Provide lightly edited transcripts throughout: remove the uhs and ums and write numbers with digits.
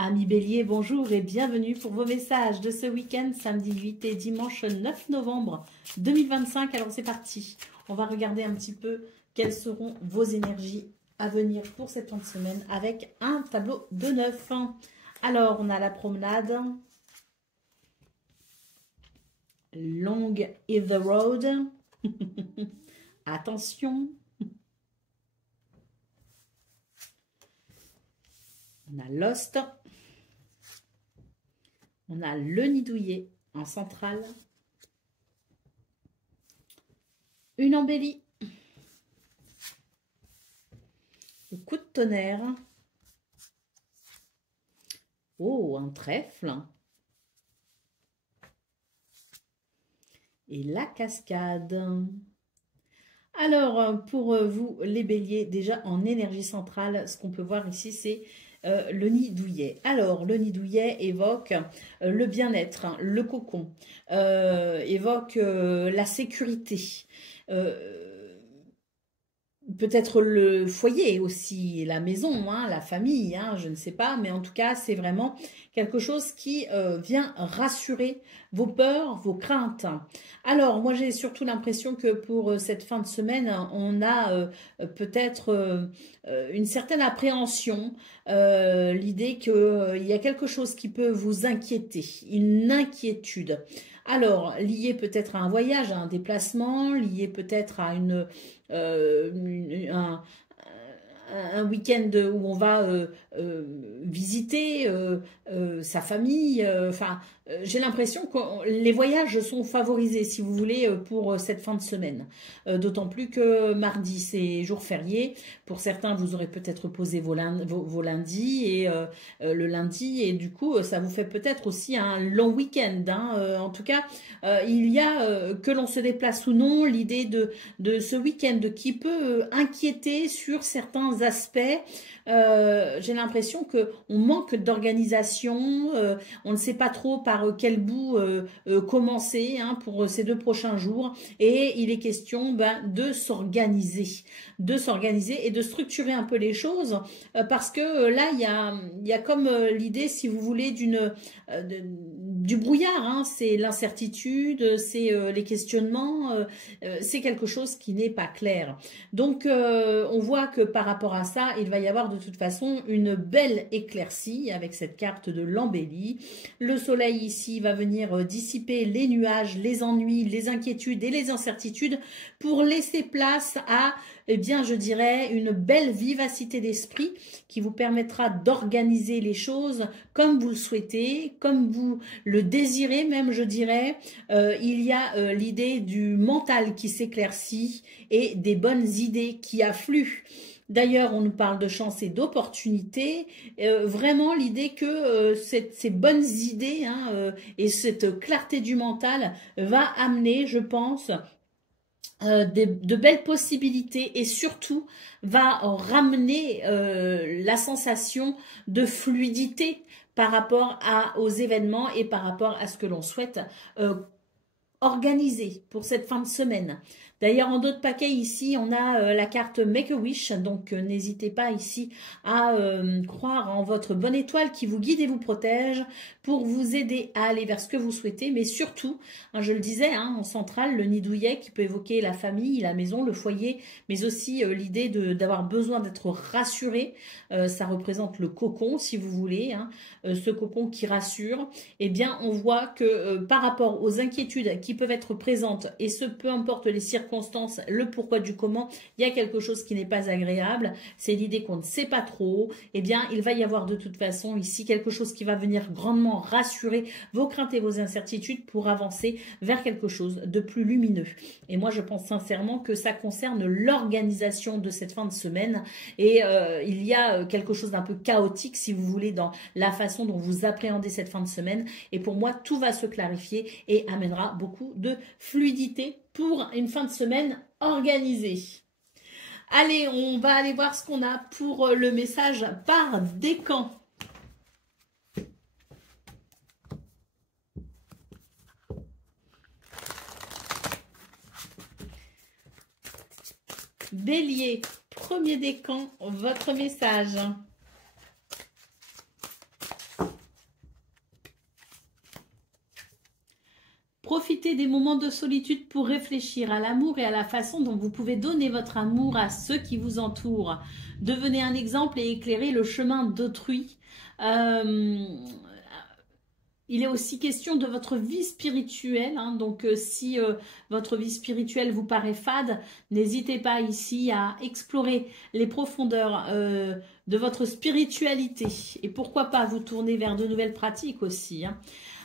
Amis Bélier, bonjour et bienvenue pour vos messages de ce week-end, samedi 8 et dimanche 9 novembre 2025. Alors c'est parti, on va regarder un petit peu quelles seront vos énergies à venir pour cette fin de semaine avec un tableau de 9. Alors on a la promenade, long is the road, attention. On a Lost. On a le nid douillet en centrale. Une embellie. Le coup de tonnerre. Oh, un trèfle. Et la cascade. Alors, pour vous, les béliers, déjà en énergie centrale, ce qu'on peut voir ici, c'est le nid douillet. Alors, le nid douillet évoque le bien-être, hein, le cocon, évoque la sécurité, peut-être le foyer aussi, la maison, hein, la famille, hein, je ne sais pas, mais en tout cas, c'est vraiment quelque chose qui vient rassurer vos peurs, vos craintes. Alors, moi, j'ai surtout l'impression que pour cette fin de semaine, on a peut-être une certaine appréhension, l'idée qu'il y a quelque chose qui peut vous inquiéter, une inquiétude. Alors, lié peut-être à un voyage, à un déplacement, lié peut-être à un week-end où on va visiter sa famille. Enfin, j'ai l'impression que les voyages sont favorisés, si vous voulez, pour cette fin de semaine. D'autant plus que mardi, c'est jour férié. Pour certains, vous aurez peut-être posé vos lundis et le lundi. Et du coup, ça vous fait peut-être aussi un long week-end. Hein. En tout cas, il y a, que l'on se déplace ou non, l'idée de ce week-end qui peut inquiéter sur certains aspects. J'ai l'impression qu'on manque d'organisation, on ne sait pas trop par quel bout commencer, hein, pour ces 2 prochains jours, et il est question de s'organiser et de structurer un peu les choses, parce que là il y a comme l'idée, si vous voulez, du brouillard, hein, c'est l'incertitude, c'est les questionnements, c'est quelque chose qui n'est pas clair. Donc on voit que par rapport à ça, il va y avoir de toute façon une belle éclaircie avec cette carte de l'embellie. Le soleil ici va venir dissiper les nuages, les ennuis, les inquiétudes et les incertitudes pour laisser place à, eh bien, je dirais, une belle vivacité d'esprit qui vous permettra d'organiser les choses comme vous le souhaitez, comme vous le désirez même, je dirais. Il y a l'idée du mental qui s'éclaircit et des bonnes idées qui affluent. D'ailleurs, on nous parle de chance et d'opportunité. Vraiment, l'idée que ces bonnes idées, hein, et cette clarté du mental va amener, je pense, de belles possibilités, et surtout va ramener la sensation de fluidité par rapport aux événements et par rapport à ce que l'on souhaite organiser pour cette fin de semaine. D'ailleurs, en d'autres paquets ici, on a la carte Make a Wish, donc n'hésitez pas ici à croire en votre bonne étoile qui vous guide et vous protège pour vous aider à aller vers ce que vous souhaitez, mais surtout, hein, je le disais, hein, en centrale, le nid douillet qui peut évoquer la famille, la maison, le foyer, mais aussi l'idée d'avoir besoin d'être rassuré. Ça représente le cocon, si vous voulez, hein, ce cocon qui rassure. Eh bien, on voit que par rapport aux inquiétudes qui peuvent être présentes, et ce, peu importe les circonstances, le pourquoi du comment, il y a quelque chose qui n'est pas agréable, c'est l'idée qu'on ne sait pas trop. Eh bien, il va y avoir de toute façon ici quelque chose qui va venir grandement rassurer vos craintes et vos incertitudes pour avancer vers quelque chose de plus lumineux. Et moi, je pense sincèrement que ça concerne l'organisation de cette fin de semaine, et il y a quelque chose d'un peu chaotique, si vous voulez, dans la façon dont vous appréhendez cette fin de semaine. Et pour moi, tout va se clarifier et amènera beaucoup de fluidité pour une fin de semaine organisée. Allez, on va aller voir ce qu'on a pour le message par décan. Bélier, premier décan, votre message. Profitez des moments de solitude pour réfléchir à l'amour et à la façon dont vous pouvez donner votre amour à ceux qui vous entourent. Devenez un exemple et éclairez le chemin d'autrui. Il est aussi question de votre vie spirituelle, hein, donc si votre vie spirituelle vous paraît fade, n'hésitez pas ici à explorer les profondeurs de votre spiritualité et pourquoi pas vous tourner vers de nouvelles pratiques aussi. Hein.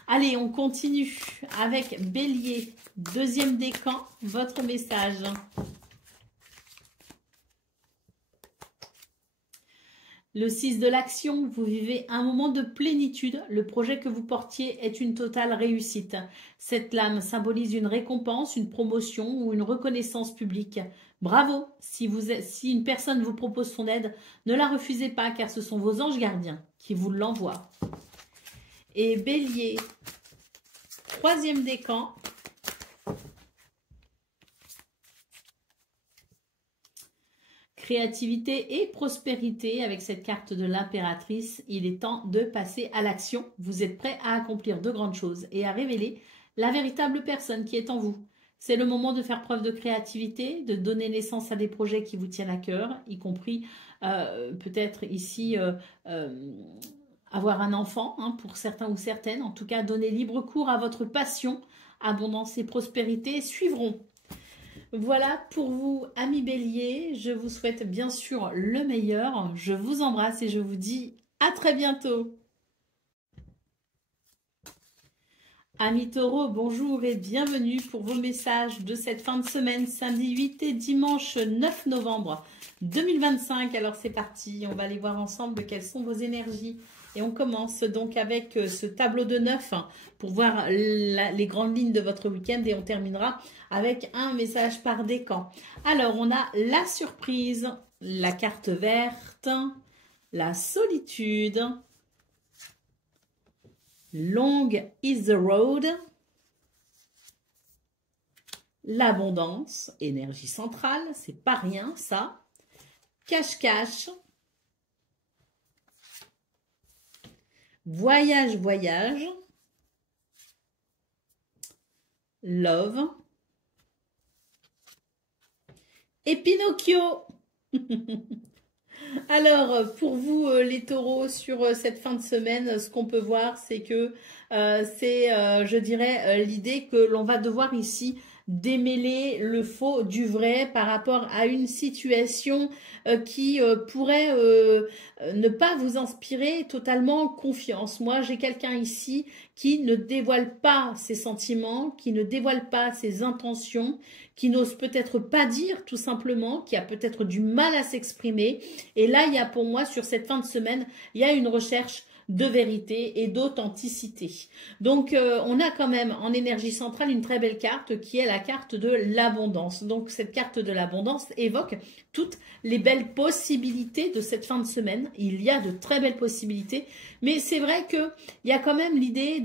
Allez, on continue avec Bélier, deuxième décan, votre message. Le 6 de l'action, vous vivez un moment de plénitude. Le projet que vous portiez est une totale réussite. Cette lame symbolise une récompense, une promotion ou une reconnaissance publique. Bravo! Si une personne vous propose son aide, ne la refusez pas car ce sont vos anges gardiens qui vous l'envoient. Et Bélier, troisième décan. Créativité et prospérité avec cette carte de l'impératrice. Il est temps de passer à l'action. Vous êtes prêt à accomplir de grandes choses et à révéler la véritable personne qui est en vous. C'est le moment de faire preuve de créativité, de donner naissance à des projets qui vous tiennent à cœur, y compris peut-être ici avoir un enfant, hein, pour certains ou certaines. En tout cas, donner libre cours à votre passion. Abondance et prospérité suivront. Voilà pour vous, amis Bélier. Je vous souhaite bien sûr le meilleur. Je vous embrasse et je vous dis à très bientôt. Amis Taureaux, bonjour et bienvenue pour vos messages de cette fin de semaine, samedi 8 et dimanche 9 novembre 2025. Alors c'est parti, on va aller voir ensemble quelles sont vos énergies. Et on commence donc avec ce tableau de 9 pour voir les grandes lignes de votre week-end et on terminera avec un message par décan. Alors, on a la surprise, la carte verte, la solitude, long is the road, l'abondance, énergie centrale, c'est pas rien ça, cache-cache, voyage, voyage, love et Pinocchio. Alors, pour vous, les taureaux, sur cette fin de semaine, ce qu'on peut voir, c'est que je dirais, l'idée que l'on va devoir ici démêler le faux du vrai par rapport à une situation qui pourrait ne pas vous inspirer totalement confiance. Moi, j'ai quelqu'un ici qui ne dévoile pas ses sentiments, qui ne dévoile pas ses intentions, qui n'ose peut-être pas dire tout simplement, qui a peut-être du mal à s'exprimer. Et là, il y a pour moi, sur cette fin de semaine, il y a une recherche de vérité et d'authenticité. Donc, on a quand même en énergie centrale une très belle carte qui est la carte de l'abondance. Donc, cette carte de l'abondance évoque toutes les belles possibilités de cette fin de semaine. Il y a de très belles possibilités, mais c'est vrai qu'il y a quand même l'idée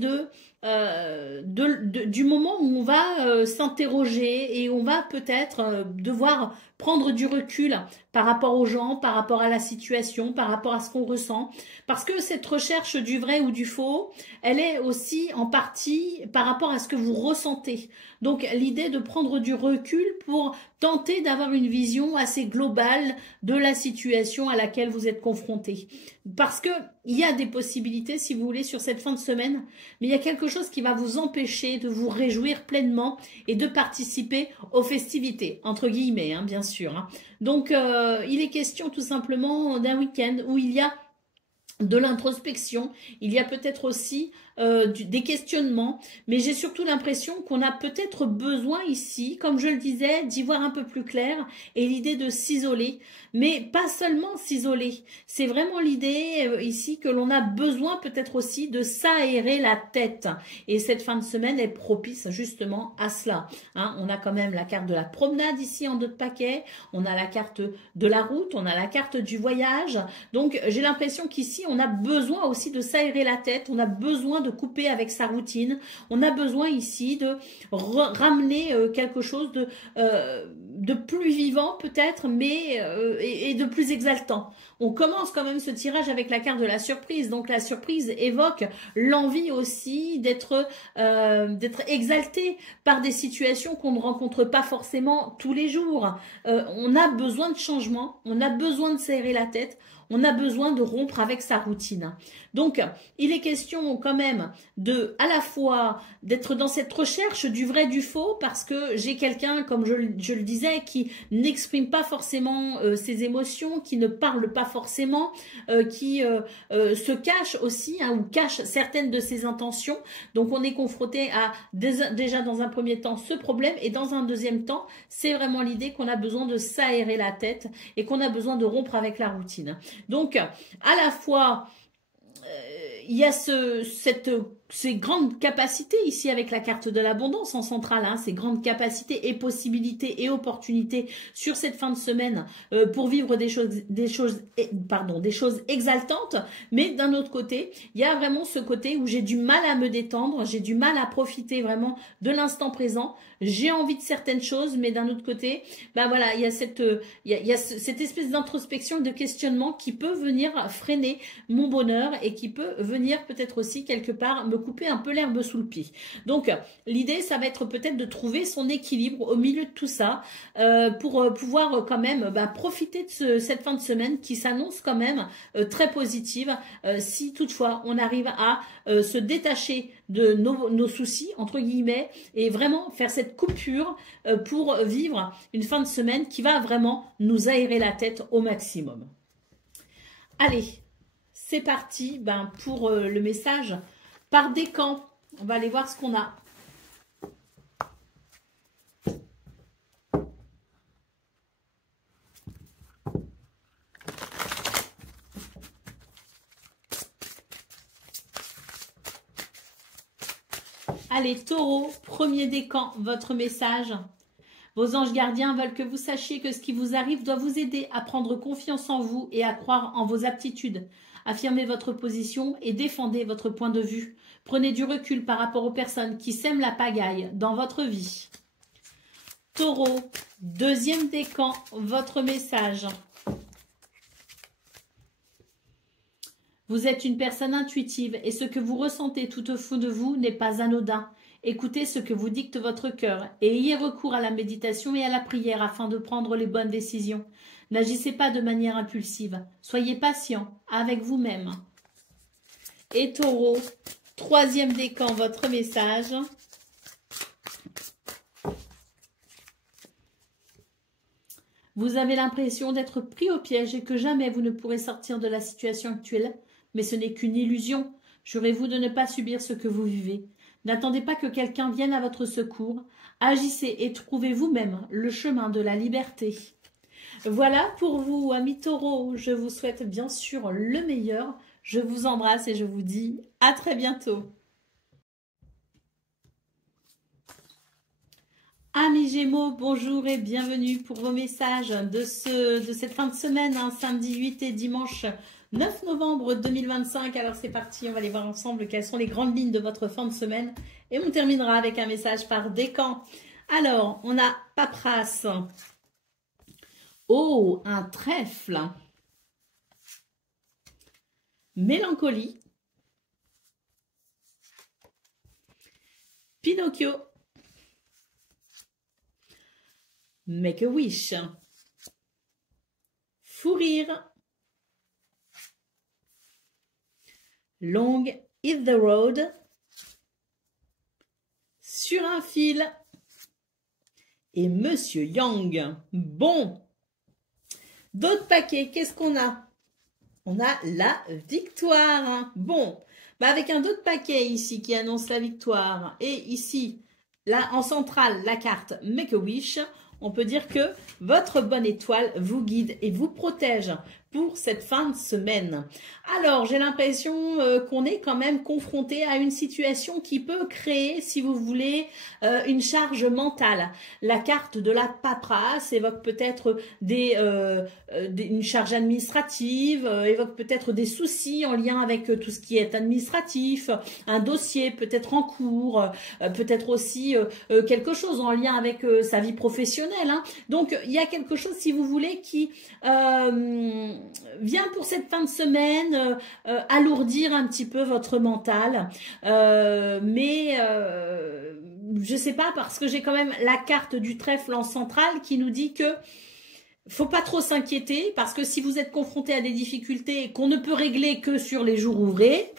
du moment où on va s'interroger et on va peut-être devoir prendre du recul par rapport aux gens, par rapport à la situation, par rapport à ce qu'on ressent. Parce que cette recherche du vrai ou du faux, elle est aussi en partie par rapport à ce que vous ressentez. Donc l'idée de prendre du recul pour tenter d'avoir une vision assez globale de la situation à laquelle vous êtes confronté. Parce que il y a des possibilités, si vous voulez, sur cette fin de semaine, mais il y a quelque chose qui va vous empêcher de vous réjouir pleinement et de participer aux festivités, entre guillemets, hein, bien sûr. Hein. Donc, il est question tout simplement d'un week-end où il y a de l'introspection, il y a peut-être aussi des questionnements, mais j'ai surtout l'impression qu'on a peut-être besoin ici, comme je le disais, d'y voir un peu plus clair et l'idée de s'isoler, mais pas seulement s'isoler, c'est vraiment l'idée ici que l'on a besoin peut-être aussi de s'aérer la tête et cette fin de semaine est propice justement à cela. Hein, on a quand même la carte de la promenade ici en 2 paquets, on a la carte de la route, on a la carte du voyage, donc j'ai l'impression qu'ici on a besoin aussi de s'aérer la tête, on a besoin de couper avec sa routine, on a besoin ici de ramener quelque chose de de plus vivant peut-être, mais et de plus exaltant. On commence quand même ce tirage avec la carte de la surprise. Donc la surprise évoque l'envie aussi d'être exalté par des situations qu'on ne rencontre pas forcément tous les jours. On a besoin de changement, on a besoin de s'aérer la tête. On a besoin de rompre avec sa routine. Donc, il est question quand même de, à la fois, d'être dans cette recherche du vrai, du faux, parce que j'ai quelqu'un, comme je le disais, qui n'exprime pas forcément ses émotions, qui ne parle pas forcément, qui se cache aussi, hein, ou cache certaines de ses intentions. Donc, on est confronté à, déjà dans un premier temps, ce problème, et dans un deuxième temps, c'est vraiment l'idée qu'on a besoin de s'aérer la tête et qu'on a besoin de rompre avec la routine. Donc, à la fois, il y a ces grandes capacités ici avec la carte de l'abondance en centrale, hein, ces grandes capacités et possibilités et opportunités sur cette fin de semaine pour vivre des choses exaltantes. Mais d'un autre côté, il y a vraiment ce côté où j'ai du mal à me détendre, j'ai du mal à profiter vraiment de l'instant présent. J'ai envie de certaines choses, mais d'un autre côté, ben voilà, il y a cette espèce d'introspection, de questionnement qui peut venir freiner mon bonheur et qui peut venir peut-être aussi quelque part me couper un peu l'herbe sous le pied. Donc, l'idée, ça va être peut-être de trouver son équilibre au milieu de tout ça pour pouvoir quand même profiter de cette fin de semaine qui s'annonce quand même très positive si toutefois on arrive à se détacher de nos soucis, entre guillemets, et vraiment faire cette coupure pour vivre une fin de semaine qui va vraiment nous aérer la tête au maximum. Allez, c'est parti pour le message par décan. On va aller voir ce qu'on a. Allez, taureau, premier décan, votre message. Vos anges gardiens veulent que vous sachiez que ce qui vous arrive doit vous aider à prendre confiance en vous et à croire en vos aptitudes. Affirmez votre position et défendez votre point de vue. Prenez du recul par rapport aux personnes qui sèment la pagaille dans votre vie. Taureau, deuxième décan, votre message. Vous êtes une personne intuitive et ce que vous ressentez tout au fond de vous n'est pas anodin. Écoutez ce que vous dicte votre cœur et ayez recours à la méditation et à la prière afin de prendre les bonnes décisions. N'agissez pas de manière impulsive. Soyez patient avec vous-même. Et Taureau, troisième décan, votre message. Vous avez l'impression d'être pris au piège et que jamais vous ne pourrez sortir de la situation actuelle. Mais ce n'est qu'une illusion. Jurez-vous de ne pas subir ce que vous vivez. N'attendez pas que quelqu'un vienne à votre secours. Agissez et trouvez vous-même le chemin de la liberté. Voilà pour vous, amis taureaux. Je vous souhaite bien sûr le meilleur. Je vous embrasse et je vous dis à très bientôt. Amis Gémeaux, bonjour et bienvenue pour vos messages de cette fin de semaine, hein, samedi 8 et dimanche 9 novembre 2025. Alors c'est parti, on va aller voir ensemble quelles sont les grandes lignes de votre fin de semaine. Et on terminera avec un message par décan. Alors, on a paperasse. Oh, un trèfle. Mélancolie. Pinocchio. Make a wish. Fou rire. Long is the road. Sur un fil. Et Monsieur Yang. Bon. D'autres paquets, qu'est-ce qu'on a? On a la victoire. Bon. Avec un autre paquet ici qui annonce la victoire. Et ici, là en centrale, la carte Make a Wish. On peut dire que votre bonne étoile vous guide et vous protège pour cette fin de semaine. Alors, j'ai l'impression qu'on est quand même confronté à une situation qui peut créer, si vous voulez, une charge mentale. La carte de la paperasse évoque peut-être une charge administrative, évoque peut-être des soucis en lien avec tout ce qui est administratif, un dossier peut-être en cours, peut-être aussi quelque chose en lien avec sa vie professionnelle. Hein. Donc, il y a quelque chose, si vous voulez, qui vient pour cette fin de semaine alourdir un petit peu votre mental. Mais je sais pas, parce que j'ai quand même la carte du trèfle en centrale qui nous dit que faut pas trop s'inquiéter, parce que si vous êtes confronté à des difficultés qu'on ne peut régler que sur les jours ouvrés,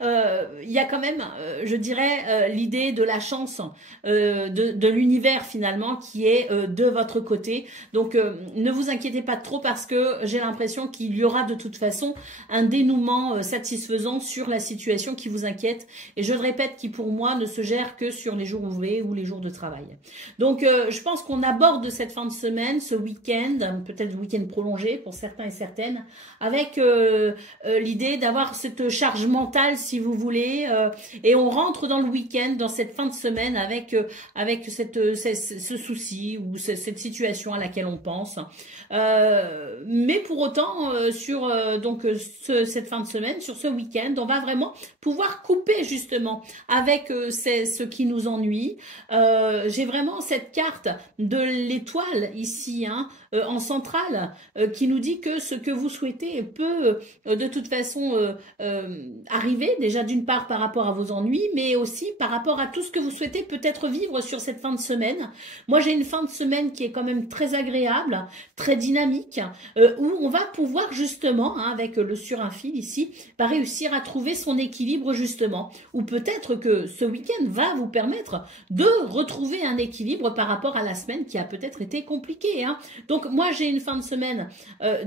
il y a quand même, je dirais, l'idée de la chance de l'univers finalement qui est de votre côté. Donc ne vous inquiétez pas trop, parce que j'ai l'impression qu'il y aura de toute façon un dénouement satisfaisant sur la situation qui vous inquiète. Et je le répète, qui pour moi ne se gère que sur les jours ouvrés ou les jours de travail. Donc je pense qu'on aborde cette fin de semaine, ce week-end, peut-être le week-end prolongé pour certains et certaines, avec l'idée d'avoir cette charge mentale, si vous voulez, et on rentre dans le week-end, dans cette fin de semaine, avec ce souci ou cette situation à laquelle on pense. Mais pour autant, sur cette fin de semaine, sur ce week-end, on va vraiment pouvoir couper justement avec ce qui nous ennuie. J'ai vraiment cette carte de l'étoile ici, hein, en centrale, qui nous dit que ce que vous souhaitez peut de toute façon arriver, déjà d'une part par rapport à vos ennuis, mais aussi par rapport à tout ce que vous souhaitez peut-être vivre sur cette fin de semaine. Moi, j'ai une fin de semaine qui est quand même très agréable, très dynamique, où on va pouvoir justement, hein, avec le sur un fil ici, réussir à trouver son équilibre justement, ou peut-être que ce week-end va vous permettre de retrouver un équilibre par rapport à la semaine qui a peut-être été compliquée, hein. Donc moi, j'ai une fin de semaine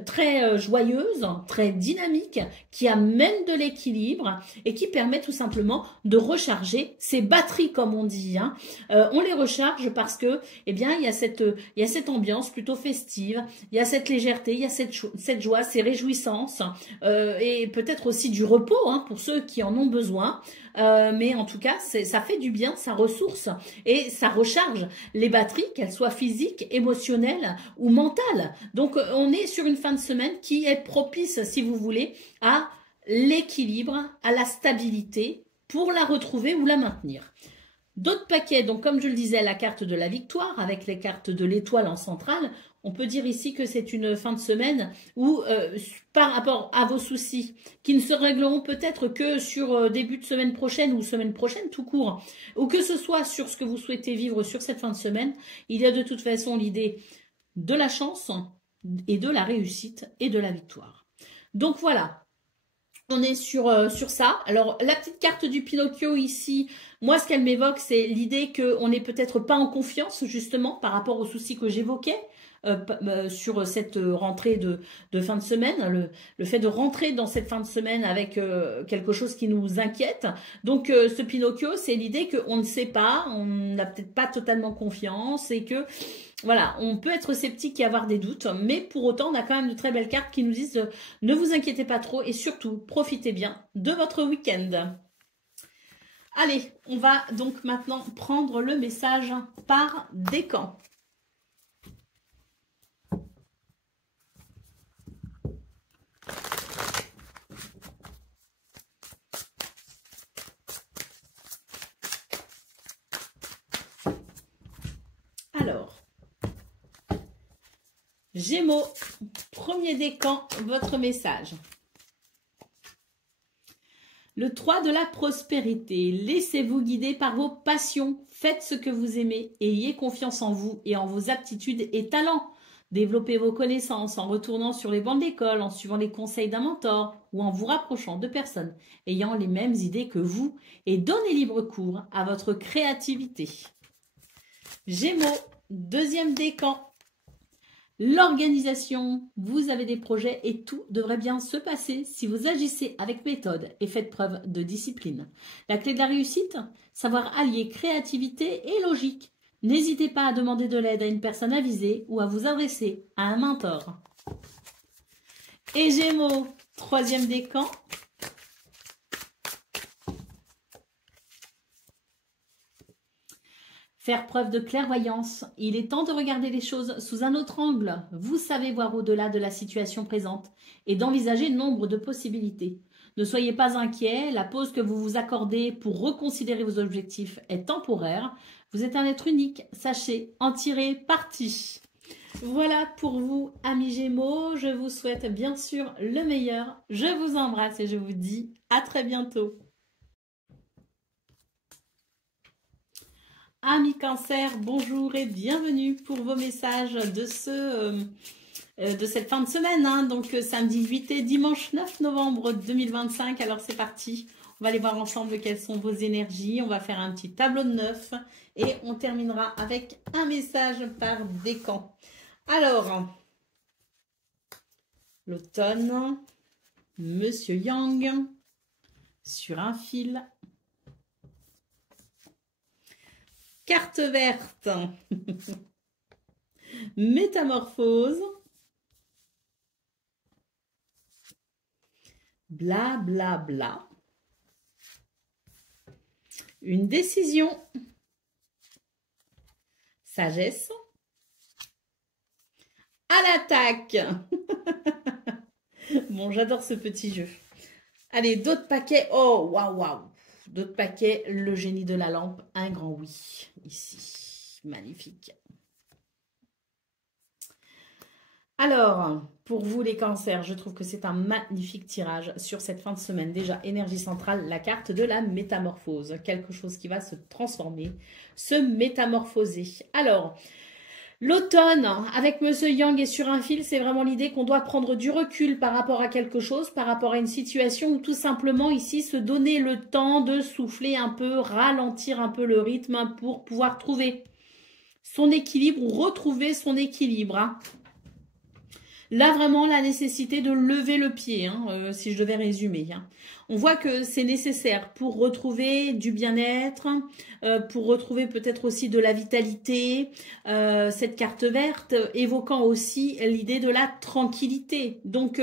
très joyeuse, très dynamique, qui amène de l'équilibre et qui permet tout simplement de recharger ses batteries, comme on dit, hein. On les recharge parce que, eh bien, il y a cette ambiance plutôt festive, il y a cette légèreté, il y a cette joie, ces réjouissances, et peut-être aussi du repos, hein, pour ceux qui en ont besoin. Mais en tout cas, ça fait du bien, ça ressource et ça recharge les batteries, qu'elles soient physiques, émotionnelles ou mentales. Donc, on est sur une fin de semaine qui est propice, si vous voulez, à l'équilibre, à la stabilité pour la retrouver ou la maintenir. D'autres paquets, donc comme je le disais, la carte de la victoire avec les cartes de l'étoile en centrale. On peut dire ici que c'est une fin de semaine où, par rapport à vos soucis, qui ne se régleront peut-être que sur début de semaine prochaine ou semaine prochaine tout court, ou que ce soit sur ce que vous souhaitez vivre sur cette fin de semaine, il y a de toute façon l'idée de la chance et de la réussite et de la victoire. Donc voilà. On est sur ça. Alors, la petite carte du Pinocchio ici, moi, ce qu'elle m'évoque, c'est l'idée qu'on n'est peut-être pas en confiance, justement, par rapport aux soucis que j'évoquais sur cette rentrée de fin de semaine, le fait de rentrer dans cette fin de semaine avec quelque chose qui nous inquiète. Donc, ce Pinocchio, c'est l'idée qu'on ne sait pas, on n'a peut-être pas totalement confiance et que... Voilà, on peut être sceptique et avoir des doutes, mais pour autant, on a quand même de très belles cartes qui nous disent ne vous inquiétez pas trop et surtout, profitez bien de votre week-end. Allez, on va donc maintenant prendre le message par décan. Alors, Gémeaux, premier décan, votre message. Le 3 de la prospérité, laissez-vous guider par vos passions, faites ce que vous aimez, ayez confiance en vous et en vos aptitudes et talents. Développez vos connaissances en retournant sur les bancs d'école, en suivant les conseils d'un mentor ou en vous rapprochant de personnes ayant les mêmes idées que vous et donnez libre cours à votre créativité. Gémeaux, deuxième décan. L'organisation, vous avez des projets et tout devrait bien se passer si vous agissez avec méthode et faites preuve de discipline. La clé de la réussite, savoir allier créativité et logique. N'hésitez pas à demander de l'aide à une personne avisée ou à vous adresser à un mentor. Et Gémeaux, troisième décan. Faire preuve de clairvoyance. Il est temps de regarder les choses sous un autre angle. Vous savez voir au-delà de la situation présente et d'envisager nombre de possibilités. Ne soyez pas inquiets, la pause que vous vous accordez pour reconsidérer vos objectifs est temporaire. Vous êtes un être unique, sachez en tirer parti. Voilà pour vous, amis Gémeaux. Je vous souhaite bien sûr le meilleur. Je vous embrasse et je vous dis à très bientôt. Amis Cancer, bonjour et bienvenue pour vos messages de cette fin de semaine. Hein, donc samedi 8 et dimanche 9 novembre 2025. Alors c'est parti. On va aller voir ensemble quelles sont vos énergies. On va faire un petit tableau de 9 et on terminera avec un message par décan. Alors, l'automne, Monsieur Yang, sur un fil. Carte verte, métamorphose, bla bla bla, une décision, sagesse, à l'attaque. Bon, j'adore ce petit jeu. Allez, d'autres paquets. Oh, waouh, waouh. D'autres paquets, le génie de la lampe, un grand oui, ici, magnifique. Alors, pour vous les cancers, je trouve que c'est un magnifique tirage sur cette fin de semaine. Déjà, énergie centrale, la carte de la métamorphose, quelque chose qui va se transformer, se métamorphoser. Alors, l'automne, avec Monsieur Yang et sur un fil, c'est vraiment l'idée qu'on doit prendre du recul par rapport à quelque chose, par rapport à une situation, ou tout simplement ici se donner le temps de souffler un peu, ralentir un peu le rythme pour pouvoir trouver son équilibre ou retrouver son équilibre. Hein. Là, vraiment, la nécessité de lever le pied, hein, si je devais résumer. Hein. On voit que c'est nécessaire pour retrouver du bien-être, pour retrouver peut-être aussi de la vitalité. Cette carte verte évoquant aussi l'idée de la tranquillité. Donc,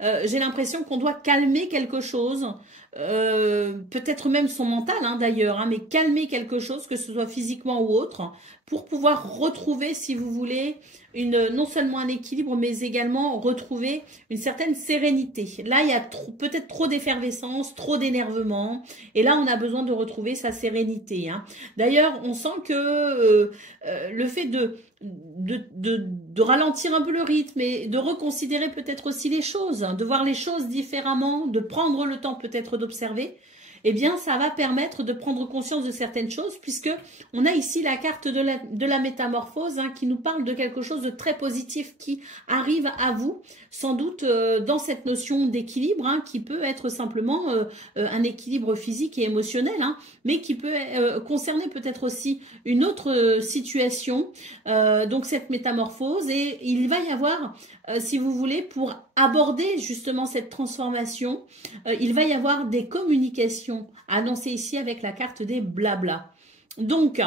j'ai l'impression qu'on doit calmer quelque chose, peut-être même son mental hein, d'ailleurs, hein, mais calmer quelque chose, que ce soit physiquement ou autre, pour pouvoir retrouver, si vous voulez, non seulement un équilibre, mais également retrouver une certaine sérénité. Là, il y a peut-être trop d'effervescence, trop d'énervement, et là, on a besoin de retrouver sa sérénité. Hein. D'ailleurs, on sent que le fait de ralentir un peu le rythme et de reconsidérer peut-être aussi les choses, de voir les choses différemment, de prendre le temps peut-être d'observer, eh bien, ça va permettre de prendre conscience de certaines choses puisque on a ici la carte de la métamorphose hein, qui nous parle de quelque chose de très positif qui arrive à vous, sans doute dans cette notion d'équilibre hein, qui peut être simplement un équilibre physique et émotionnel, hein, mais qui peut concerner peut-être aussi une autre situation, donc cette métamorphose et il va y avoir, si vous voulez, pour aborder justement cette transformation, il va y avoir des communications annoncées ici avec la carte des blabla. Donc,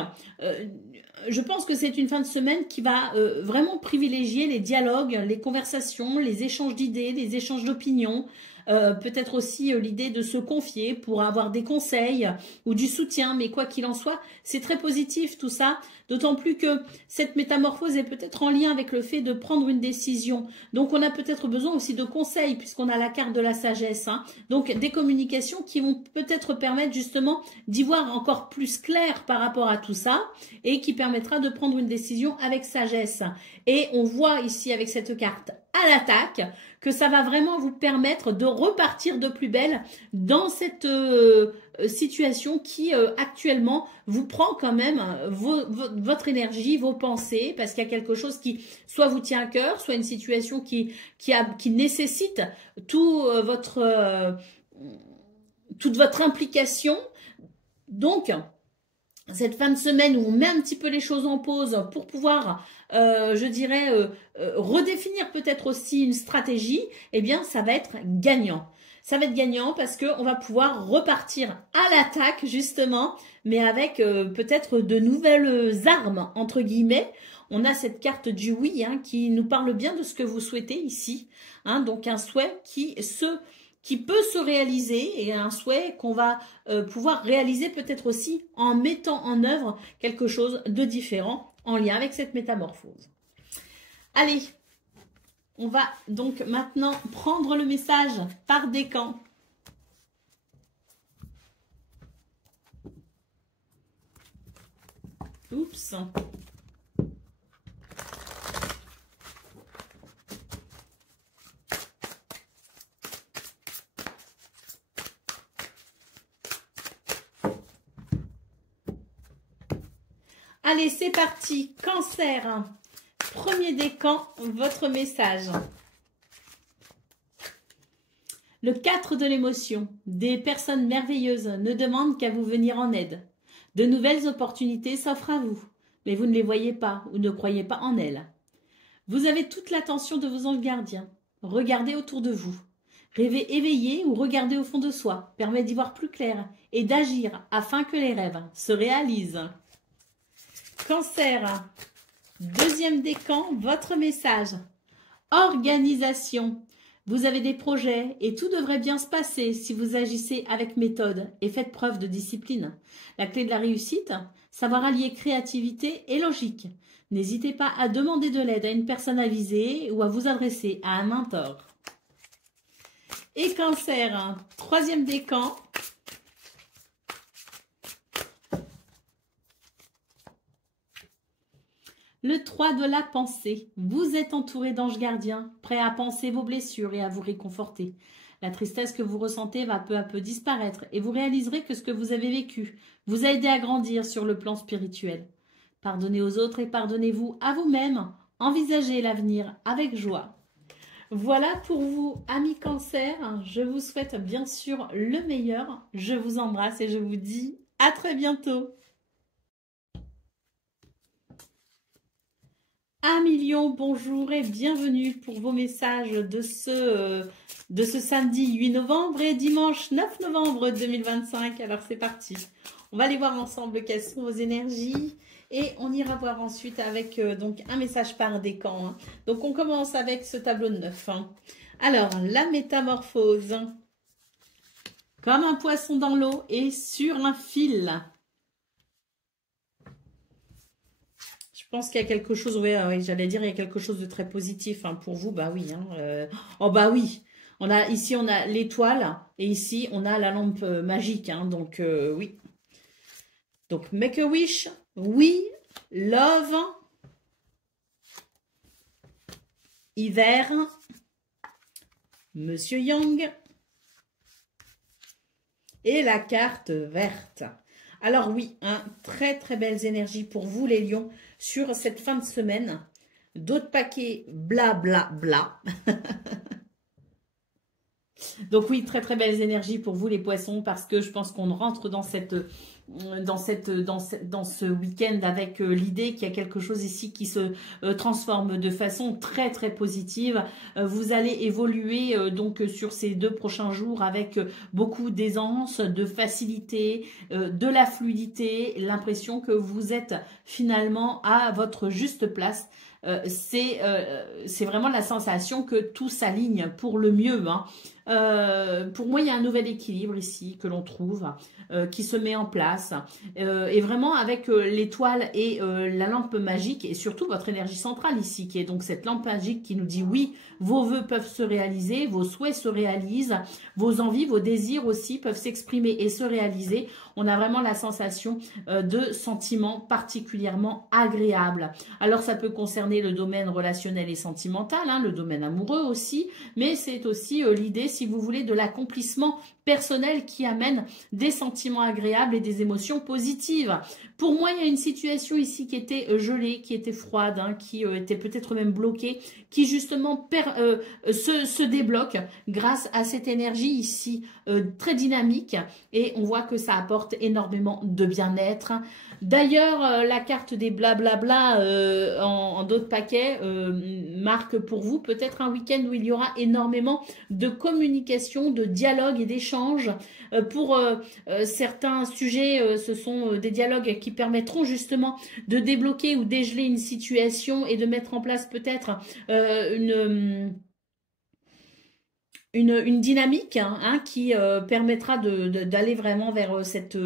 je pense que c'est une fin de semaine qui va vraiment privilégier les dialogues, les conversations, les échanges d'idées, les échanges d'opinions, peut-être aussi l'idée de se confier pour avoir des conseils ou du soutien, mais quoi qu'il en soit, c'est très positif tout ça, d'autant plus que cette métamorphose est peut-être en lien avec le fait de prendre une décision. Donc on a peut-être besoin aussi de conseils puisqu'on a la carte de la sagesse. Hein. Donc des communications qui vont peut-être permettre justement d'y voir encore plus clair par rapport à tout ça et qui permettra de prendre une décision avec sagesse. Et on voit ici avec cette carte à l'attaque que ça va vraiment vous permettre de repartir de plus belle dans cette situation qui actuellement vous prend quand même votre énergie, vos pensées, parce qu'il y a quelque chose qui soit vous tient à cœur, soit une situation qui nécessite toute votre implication. Donc, cette fin de semaine où on met un petit peu les choses en pause pour pouvoir, je dirais, redéfinir peut-être aussi une stratégie, eh bien, ça va être gagnant. Ça va être gagnant parce qu'on va pouvoir repartir à l'attaque justement, mais avec peut-être de nouvelles armes, entre guillemets. On a cette carte du oui hein, qui nous parle bien de ce que vous souhaitez ici. Hein, donc un souhait qui peut se réaliser et un souhait qu'on va pouvoir réaliser peut-être aussi en mettant en œuvre quelque chose de différent en lien avec cette métamorphose. Allez, on va donc maintenant prendre le message par décan. Oups. Allez, c'est parti. Cancer. Premier décan, votre message. Le 4 de l'émotion. Des personnes merveilleuses ne demandent qu'à vous venir en aide. De nouvelles opportunités s'offrent à vous, mais vous ne les voyez pas ou ne croyez pas en elles. Vous avez toute l'attention de vos anges gardiens. Regardez autour de vous. Rêver éveillé ou regarder au fond de soi permet d'y voir plus clair et d'agir afin que les rêves se réalisent. Cancer, deuxième décan, votre message. Organisation. Vous avez des projets et tout devrait bien se passer si vous agissez avec méthode et faites preuve de discipline. La clé de la réussite, savoir allier créativité et logique. N'hésitez pas à demander de l'aide à une personne avisée ou à vous adresser à un mentor. Et Cancer, troisième décan. Le 3 de la pensée. Vous êtes entouré d'anges gardiens, prêts à penser vos blessures et à vous réconforter. La tristesse que vous ressentez va peu à peu disparaître et vous réaliserez que ce que vous avez vécu vous a aidé à grandir sur le plan spirituel. Pardonnez aux autres et pardonnez-vous à vous-même. Envisagez l'avenir avec joie. Voilà pour vous, amis Cancer. Je vous souhaite bien sûr le meilleur. Je vous embrasse et je vous dis à très bientôt. 1 million, bonjour et bienvenue pour vos messages de ce samedi 8 novembre et dimanche 9 novembre 2025. Alors c'est parti. On va aller voir ensemble quelles sont vos énergies et on ira voir ensuite avec donc un message par décan. Hein. Donc on commence avec ce tableau de 9. Hein. Alors la métamorphose. Comme un poisson dans l'eau et sur un fil. Je pense qu'il y a quelque chose, oui, j'allais dire, il y a quelque chose de très positif hein, pour vous, bah oui. Hein, oh bah oui, ici on a l'étoile et ici on a la lampe magique, hein, donc oui. Donc make a wish, oui, love, hiver, Monsieur Yang et la carte verte. Alors oui, hein, très très belles énergies pour vous les lions sur cette fin de semaine. D'autres paquets bla bla bla. Donc oui, très très belles énergies pour vous les poissons parce que je pense qu'on rentre dans ce week-end avec l'idée qu'il y a quelque chose ici qui se transforme de façon très très positive. Vous allez évoluer donc sur ces 2 prochains jours avec beaucoup d'aisance, de facilité, de la fluidité, l'impression que vous êtes finalement à votre juste place. C'est vraiment la sensation que tout s'aligne pour le mieux. Hein. Pour moi, il y a un nouvel équilibre ici que l'on trouve, qui se met en place. Et vraiment avec l'étoile et la lampe magique et surtout votre énergie centrale ici, qui est donc cette lampe magique qui nous dit oui, vos vœux peuvent se réaliser, vos souhaits se réalisent, vos envies, vos désirs aussi peuvent s'exprimer et se réaliser. On a vraiment la sensation de sentiments particulièrement agréables. Alors ça peut concerner le domaine relationnel et sentimental, hein, le domaine amoureux aussi, mais c'est aussi l'idée, si vous voulez, de l'accomplissement personnel qui amène des sentiments agréables et des émotions positives. Pour moi, il y a une situation ici qui était gelée, qui était froide, hein, qui était peut-être même bloquée, qui justement se débloque grâce à cette énergie ici très dynamique et on voit que ça apporte énormément de bien-être. D'ailleurs, la carte des blablabla en d'autres paquets marque pour vous peut-être un week-end où il y aura énormément de communication communication, de dialogue et d'échange. Pour certains sujets, ce sont des dialogues qui permettront justement de débloquer ou dégeler une situation et de mettre en place peut-être une dynamique qui permettra d'aller vraiment vers cette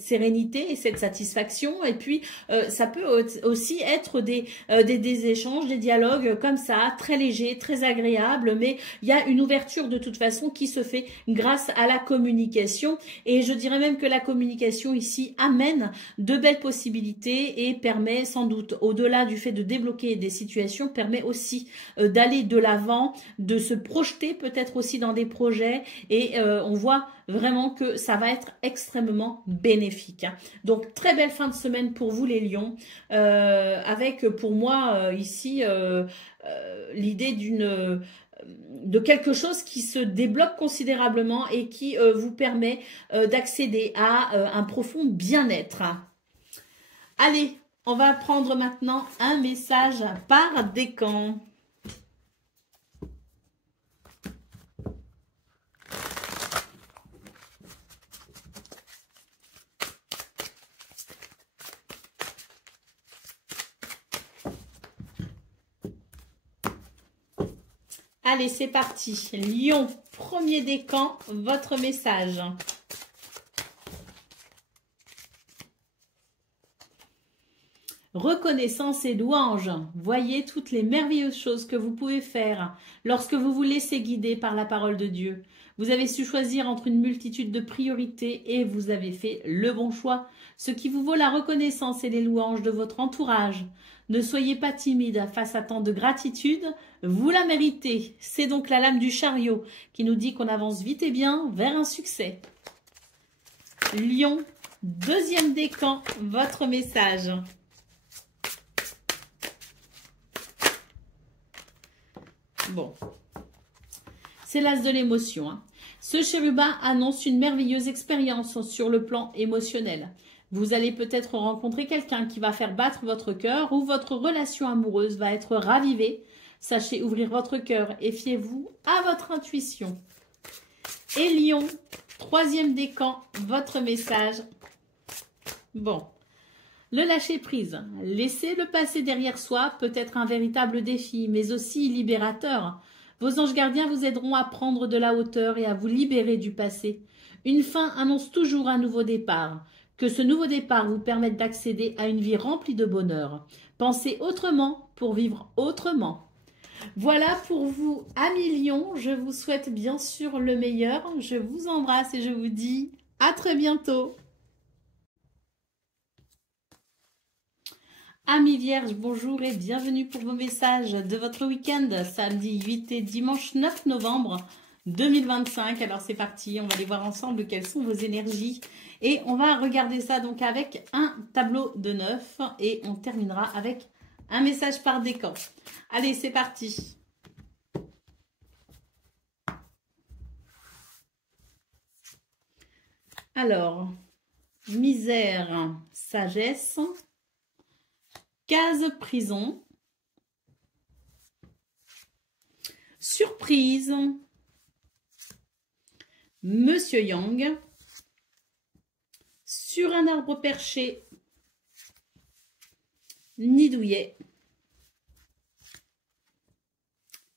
sérénité et cette satisfaction. Et puis, ça peut aussi être des échanges, des dialogues comme ça, très légers, très agréables, mais il y a une ouverture de toute façon qui se fait grâce à la communication. Et je dirais même que la communication ici amène de belles possibilités et permet sans doute, au-delà du fait de débloquer des situations, permet aussi d'aller de l'avant, de se projeter peut-être aussi dans des projets et on voit vraiment que ça va être extrêmement bénéfique. Donc très belle fin de semaine pour vous les lions, avec pour moi ici l'idée de quelque chose qui se débloque considérablement et qui vous permet d'accéder à un profond bien-être. Allez, on va prendre maintenant un message par décan. Allez, c'est parti. Lion, premier décan, votre message. Reconnaissance et louange. Voyez toutes les merveilleuses choses que vous pouvez faire lorsque vous vous laissez guider par la parole de Dieu. Vous avez su choisir entre une multitude de priorités et vous avez fait le bon choix, ce qui vous vaut la reconnaissance et les louanges de votre entourage. Ne soyez pas timide face à tant de gratitude, vous la méritez. C'est donc la lame du chariot qui nous dit qu'on avance vite et bien vers un succès. Lion, deuxième décan, votre message. Bon, c'est l'as de l'émotion. Ce chérubin annonce une merveilleuse expérience sur le plan émotionnel. Vous allez peut-être rencontrer quelqu'un qui va faire battre votre cœur ou votre relation amoureuse va être ravivée. Sachez ouvrir votre cœur et fiez-vous à votre intuition. Et Lion, troisième décan, votre message. Bon, le lâcher prise. Laisser le passé derrière soi peut être un véritable défi, mais aussi libérateur. Vos anges gardiens vous aideront à prendre de la hauteur et à vous libérer du passé. Une fin annonce toujours un nouveau départ. Que ce nouveau départ vous permette d'accéder à une vie remplie de bonheur. Pensez autrement pour vivre autrement. Voilà pour vous, amis Lions. Je vous souhaite bien sûr le meilleur. Je vous embrasse et je vous dis à très bientôt. Amis Vierges, bonjour et bienvenue pour vos messages de votre week-end, samedi 8 et dimanche 9 novembre 2025. Alors c'est parti, on va aller voir ensemble quelles sont vos énergies. Et on va regarder ça donc avec un tableau de 9 et on terminera avec un message par décan. Allez, c'est parti. Alors, misère, sagesse, case prison, surprise, Monsieur Yang, sur un arbre perché, nid douillet,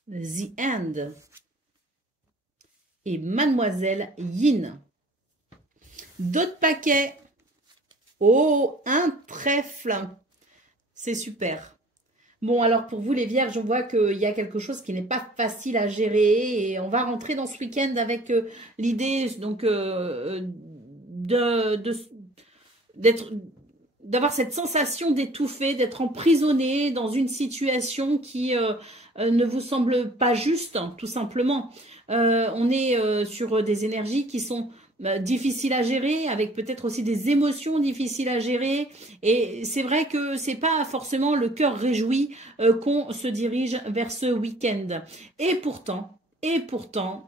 The End et Mademoiselle Yin. D'autres paquets. Oh, un trèfle. C'est super. Bon, alors pour vous les vierges, on voit qu'il y a quelque chose qui n'est pas facile à gérer et on va rentrer dans ce week-end avec l'idée donc d'avoir cette sensation d'étouffer, d'être emprisonné dans une situation qui ne vous semble pas juste, tout simplement. On est sur des énergies qui sont difficiles à gérer, avec peut-être aussi des émotions difficiles à gérer. Et c'est vrai que c'est pas forcément le cœur réjoui qu'on se dirige vers ce week-end. Et pourtant,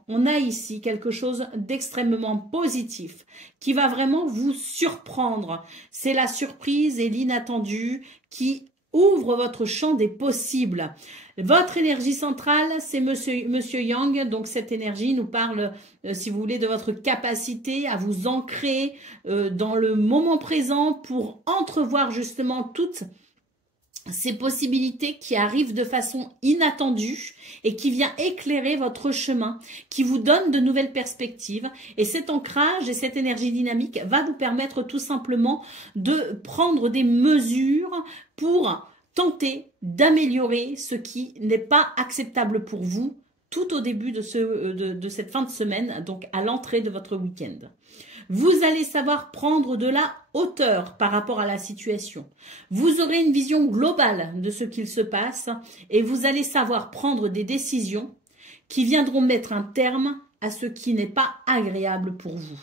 on a ici quelque chose d'extrêmement positif qui va vraiment vous surprendre. C'est la surprise et l'inattendu qui ouvre votre champ des possibles. Votre énergie centrale, c'est Monsieur Yang. Donc, cette énergie nous parle, si vous voulez, de votre capacité à vous ancrer dans le moment présent pour entrevoir justement toutes ces possibilités qui arrivent de façon inattendue et qui vient éclairer votre chemin, qui vous donne de nouvelles perspectives. Et cet ancrage et cette énergie dynamique va vous permettre tout simplement de prendre des mesures pour tenter d'améliorer ce qui n'est pas acceptable pour vous tout au début de cette fin de semaine, donc à l'entrée de votre week-end. Vous allez savoir prendre de la hauteur par rapport à la situation. Vous aurez une vision globale de ce qu'il se passe et vous allez savoir prendre des décisions qui viendront mettre un terme à ce qui n'est pas agréable pour vous.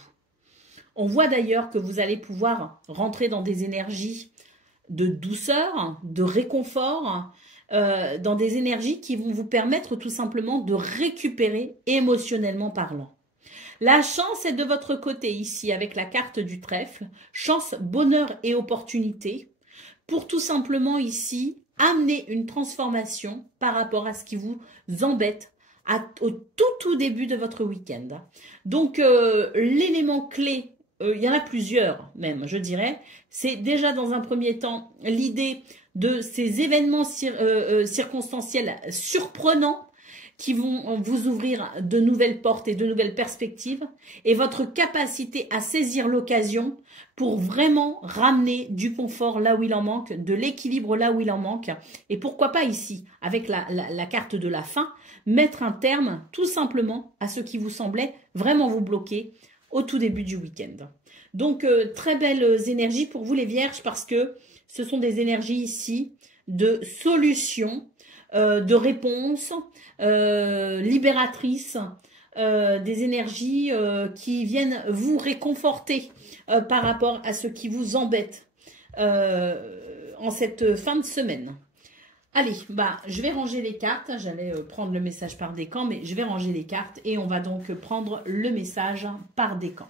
On voit d'ailleurs que vous allez pouvoir rentrer dans des énergies de douceur, de réconfort, dans des énergies qui vont vous permettre tout simplement de récupérer émotionnellement parlant. La chance est de votre côté ici avec la carte du trèfle. Chance, bonheur et opportunité pour tout simplement ici amener une transformation par rapport à ce qui vous embête au tout début de votre week-end. Donc l'élément clé, il y en a plusieurs même je dirais, c'est déjà dans un premier temps l'idée de ces événements circonstanciels surprenants qui vont vous ouvrir de nouvelles portes et de nouvelles perspectives et votre capacité à saisir l'occasion pour vraiment ramener du confort là où il en manque, de l'équilibre là où il en manque et pourquoi pas ici, avec la carte de la fin, mettre un terme tout simplement à ce qui vous semblait vraiment vous bloquer au tout début du week-end. Donc très belles énergies pour vous les vierges parce que ce sont des énergies ici de solutions, de réponses libératrices, des énergies qui viennent vous réconforter par rapport à ce qui vous embête en cette fin de semaine. Allez, je vais ranger les cartes. J'allais prendre le message par décan, mais je vais ranger les cartes et on va donc prendre le message par décan.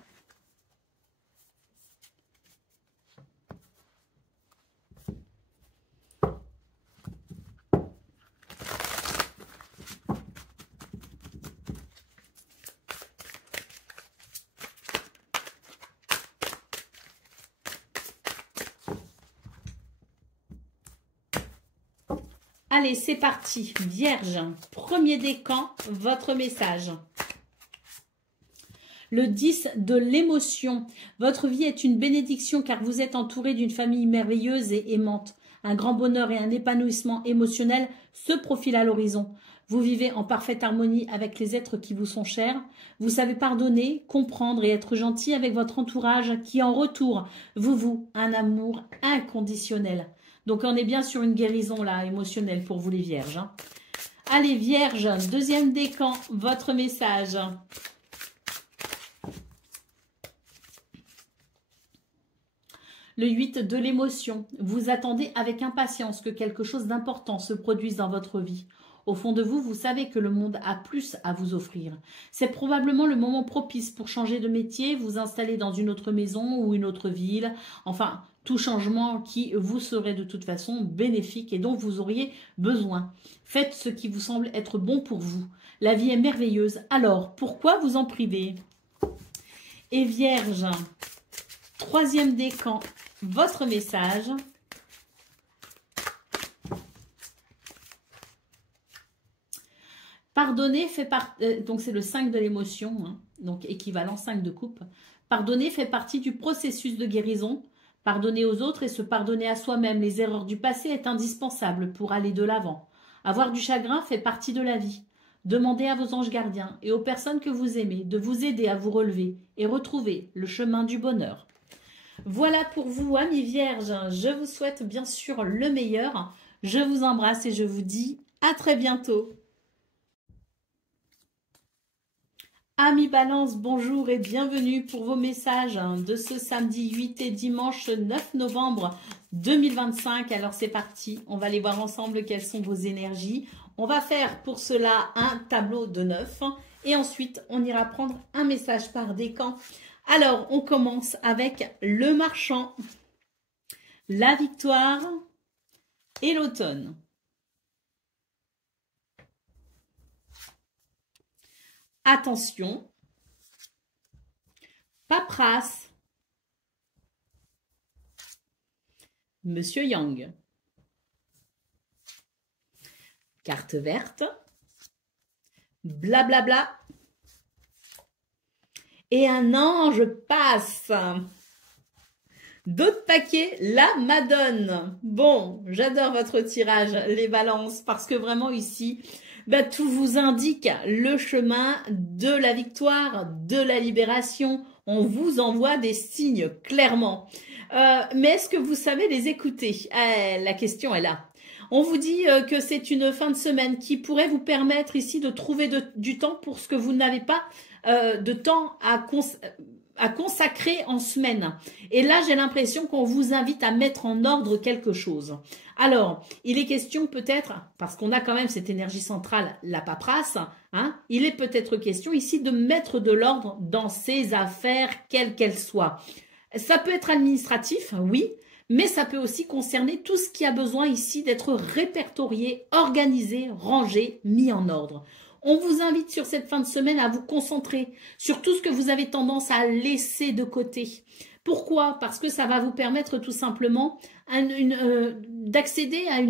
Allez, c'est parti. Vierge, premier décan, votre message. Le 10 de l'émotion. Votre vie est une bénédiction car vous êtes entouré d'une famille merveilleuse et aimante. Un grand bonheur et un épanouissement émotionnel se profilent à l'horizon. Vous vivez en parfaite harmonie avec les êtres qui vous sont chers. Vous savez pardonner, comprendre et être gentil avec votre entourage qui en retour vous voue un amour inconditionnel. Donc, on est bien sur une guérison là, émotionnelle pour vous les vierges. Hein. Allez, vierge, deuxième décan, votre message. Le 8 de l'émotion. Vous attendez avec impatience que quelque chose d'important se produise dans votre vie. Au fond de vous, vous savez que le monde a plus à vous offrir. C'est probablement le moment propice pour changer de métier, vous installer dans une autre maison ou une autre ville. Enfin, tout changement qui vous serait de toute façon bénéfique et dont vous auriez besoin. Faites ce qui vous semble être bon pour vous. La vie est merveilleuse, alors pourquoi vous en priver? Et Vierge, troisième décan, votre message. Pardonner fait partie, donc c'est le 5 de l'émotion, hein, donc équivalent 5 de coupe. Pardonner fait partie du processus de guérison. Pardonner aux autres et se pardonner à soi-même les erreurs du passé est indispensable pour aller de l'avant. Avoir du chagrin fait partie de la vie. Demandez à vos anges gardiens et aux personnes que vous aimez de vous aider à vous relever et retrouver le chemin du bonheur. Voilà pour vous, amis vierges. Je vous souhaite bien sûr le meilleur. Je vous embrasse et je vous dis à très bientôt. Amis Balance, bonjour et bienvenue pour vos messages de ce samedi 8 et dimanche 9 novembre 2025. Alors c'est parti, on va aller voir ensemble quelles sont vos énergies. On va faire pour cela un tableau de 9 et ensuite on ira prendre un message par décan. Alors on commence avec le marchand, la victoire et l'automne. Attention, paperasse, Monsieur Yang. Carte verte, blablabla. Et un ange passe. D'autres paquets, la Madone. Bon, j'adore votre tirage, les balances, parce que vraiment ici, bah, tout vous indique le chemin de la victoire, de la libération. On vous envoie des signes, clairement. Mais est-ce que vous savez les écouter? La question est là. On vous dit que c'est une fin de semaine qui pourrait vous permettre ici de trouver du temps pour ce que vous n'avez pas de temps à consacrer en semaine. Et là, j'ai l'impression qu'on vous invite à mettre en ordre quelque chose. Alors, il est question peut-être, parce qu'on a quand même cette énergie centrale, la paperasse, hein, il est peut-être question ici de mettre de l'ordre dans ses affaires, quelles qu'elles soient. Ça peut être administratif, oui, mais ça peut aussi concerner tout ce qui a besoin ici d'être répertorié, organisé, rangé, mis en ordre. On vous invite sur cette fin de semaine à vous concentrer sur tout ce que vous avez tendance à laisser de côté. Pourquoi? Parce que ça va vous permettre tout simplement d'accéder à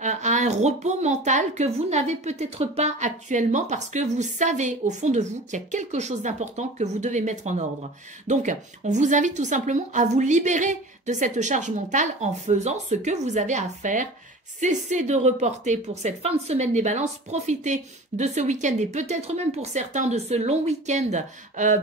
un repos mental que vous n'avez peut-être pas actuellement parce que vous savez au fond de vous qu'il y a quelque chose d'important que vous devez mettre en ordre. Donc, on vous invite tout simplement à vous libérer de cette charge mentale en faisant ce que vous avez à faire. Cessez de reporter pour cette fin de semaine les balances. Profitez de ce week-end et peut-être même pour certains de ce long week-end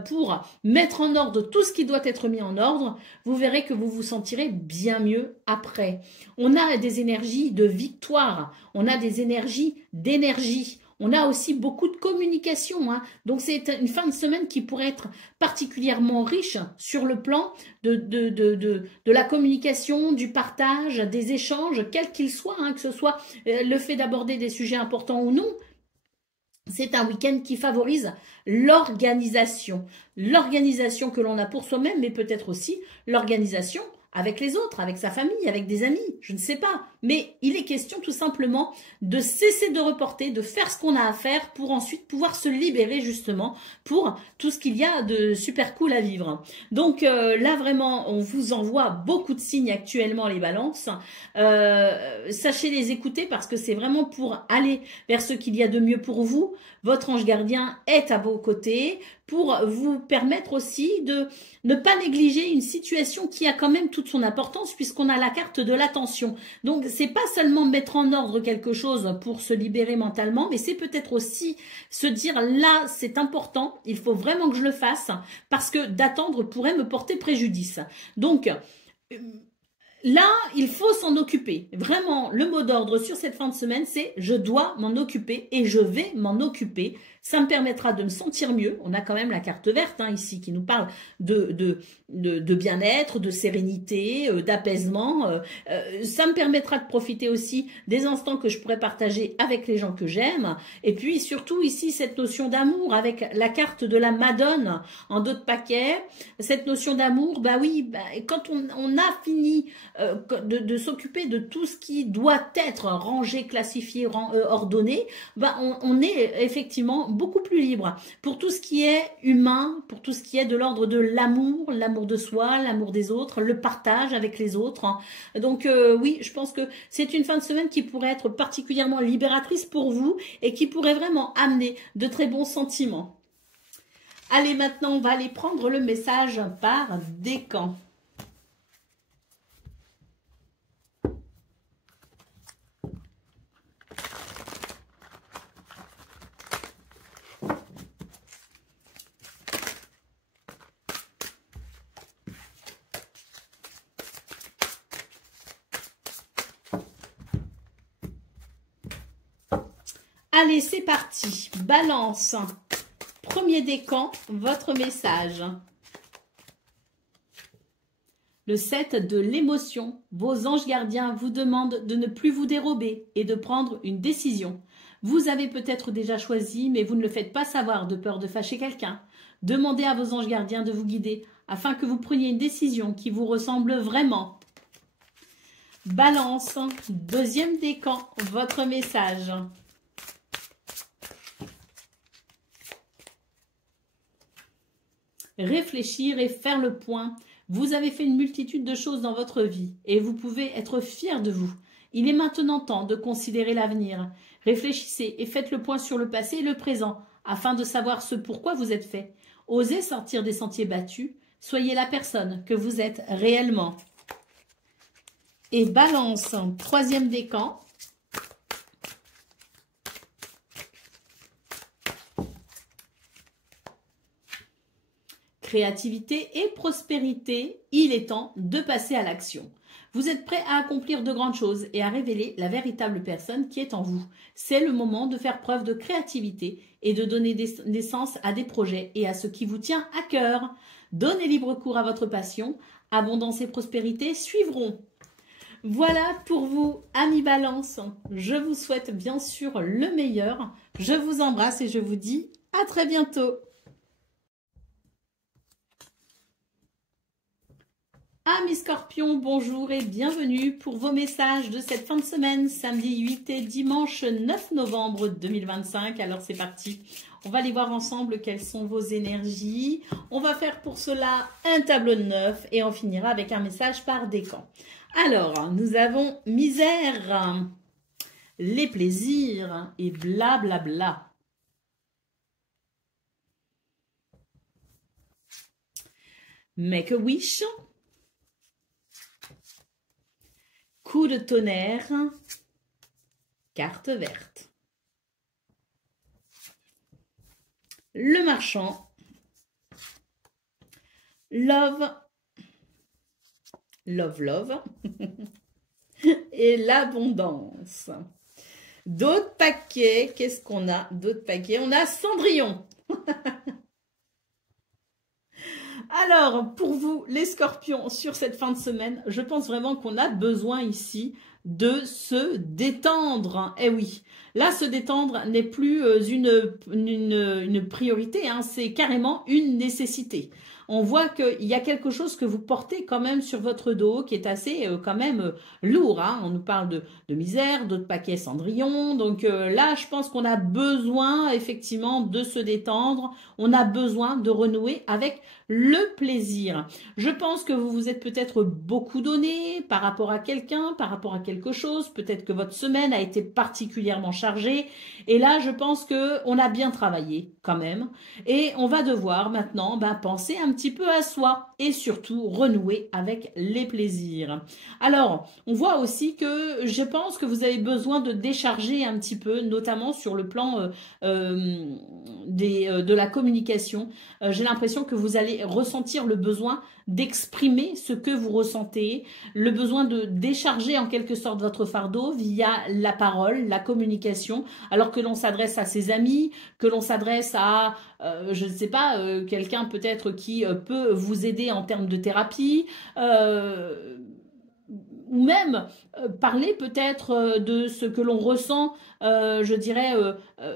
pour mettre en ordre tout ce qui doit être mis en ordre. Vous verrez que vous vous sentirez bien mieux après. On a des énergies de victoire. On a des énergies d'énergie. On a aussi beaucoup de communication, hein. Donc c'est une fin de semaine qui pourrait être particulièrement riche sur le plan de la communication, du partage, des échanges, quels qu'ils soient, hein, que ce soit le fait d'aborder des sujets importants ou non. C'est un week-end qui favorise l'organisation. L'organisation que l'on a pour soi-même, mais peut-être aussi l'organisation avec les autres, avec sa famille, avec des amis, je ne sais pas. Mais il est question tout simplement de cesser de reporter, de faire ce qu'on a à faire pour ensuite pouvoir se libérer justement pour tout ce qu'il y a de super cool à vivre. Donc là vraiment, on vous envoie beaucoup de signes actuellement les balances. Sachez les écouter parce que c'est vraiment pour aller vers ce qu'il y a de mieux pour vous. Votre ange gardien est à vos côtés pour vous permettre aussi de ne pas négliger une situation qui a quand même toute son importance puisqu'on a la carte de l'attention. Donc, c'est pas seulement mettre en ordre quelque chose pour se libérer mentalement, mais c'est peut-être aussi se dire là, c'est important, il faut vraiment que je le fasse parce que d'attendre pourrait me porter préjudice. Donc, là, il faut s'en occuper. Vraiment, le mot d'ordre sur cette fin de semaine, c'est « je dois m'en occuper et je vais m'en occuper ». Ça me permettra de me sentir mieux. On a quand même la carte verte hein, ici qui nous parle de bien-être, de sérénité, d'apaisement. Ça me permettra de profiter aussi des instants que je pourrais partager avec les gens que j'aime. Et puis surtout ici, cette notion d'amour avec la carte de la Madone en d'autres paquets. Cette notion d'amour, bah oui, bah, quand on a fini de s'occuper de tout ce qui doit être rangé, classifié, ordonné, bah on est effectivement beaucoup plus libre pour tout ce qui est humain, pour tout ce qui est de l'ordre de l'amour, l'amour de soi, l'amour des autres, le partage avec les autres. Donc oui, je pense que c'est une fin de semaine qui pourrait être particulièrement libératrice pour vous et qui pourrait vraiment amener de très bons sentiments. Allez, maintenant, on va aller prendre le message par décan. Allez, c'est parti. Balance. Premier décan, votre message. Le 7 de l'émotion. Vos anges gardiens vous demandent de ne plus vous dérober et de prendre une décision. Vous avez peut-être déjà choisi, mais vous ne le faites pas savoir de peur de fâcher quelqu'un. Demandez à vos anges gardiens de vous guider afin que vous preniez une décision qui vous ressemble vraiment. Balance, deuxième décan, votre message. Réfléchir et faire le point. Vous avez fait une multitude de choses dans votre vie et vous pouvez être fier de vous. Il est maintenant temps de considérer l'avenir. Réfléchissez et faites le point sur le passé et le présent afin de savoir ce pourquoi vous êtes fait. Osez sortir des sentiers battus. Soyez la personne que vous êtes réellement. Et balance, troisième décan. Créativité et prospérité, il est temps de passer à l'action. Vous êtes prêt à accomplir de grandes choses et à révéler la véritable personne qui est en vous. C'est le moment de faire preuve de créativité et de donner naissance à des projets et à ce qui vous tient à cœur. Donnez libre cours à votre passion. Abondance et prospérité suivront. Voilà pour vous, amis Balance. Je vous souhaite bien sûr le meilleur. Je vous embrasse et je vous dis à très bientôt. Amis Scorpions, bonjour et bienvenue pour vos messages de cette fin de semaine, samedi 8 et dimanche 9 novembre 2025. Alors c'est parti, on va aller voir ensemble quelles sont vos énergies. On va faire pour cela un tableau de 9 et on finira avec un message par décan. Alors, nous avons misère, les plaisirs et blablabla. Bla bla. Make a wish. Coup de tonnerre, carte verte. Le marchand, love, love, love, et l'abondance. D'autres paquets, qu'est-ce qu'on a? D'autres paquets, on a Cendrillon. Alors, pour vous, les scorpions, sur cette fin de semaine, je pense vraiment qu'on a besoin ici de se détendre. Eh oui, là, se détendre n'est plus une priorité, hein, c'est carrément une nécessité. On voit qu'il y a quelque chose que vous portez quand même sur votre dos qui est assez quand même lourd. Hein. On nous parle de misère, d'autres paquets Cendrillon. Donc là, je pense qu'on a besoin effectivement de se détendre. On a besoin de renouer avec le plaisir. Je pense que vous vous êtes peut-être beaucoup donné par rapport à quelqu'un, par rapport à quelque chose. Peut-être que votre semaine a été particulièrement chargée. Et là, je pense qu'on a bien travaillé quand même. Et on va devoir maintenant penser un petit peu à soi et surtout renouer avec les plaisirs. Alors, on voit aussi que je pense que vous avez besoin de décharger un petit peu, notamment sur le plan de la communication. J'ai l'impression que vous allez ressentir le besoin d'exprimer ce que vous ressentez, le besoin de décharger en quelque sorte votre fardeau via la parole, la communication, alors que l'on s'adresse à ses amis, que l'on s'adresse à, je ne sais pas, quelqu'un peut-être qui peut vous aider en termes de thérapie, ou même parler peut-être de ce que l'on ressent, je dirais,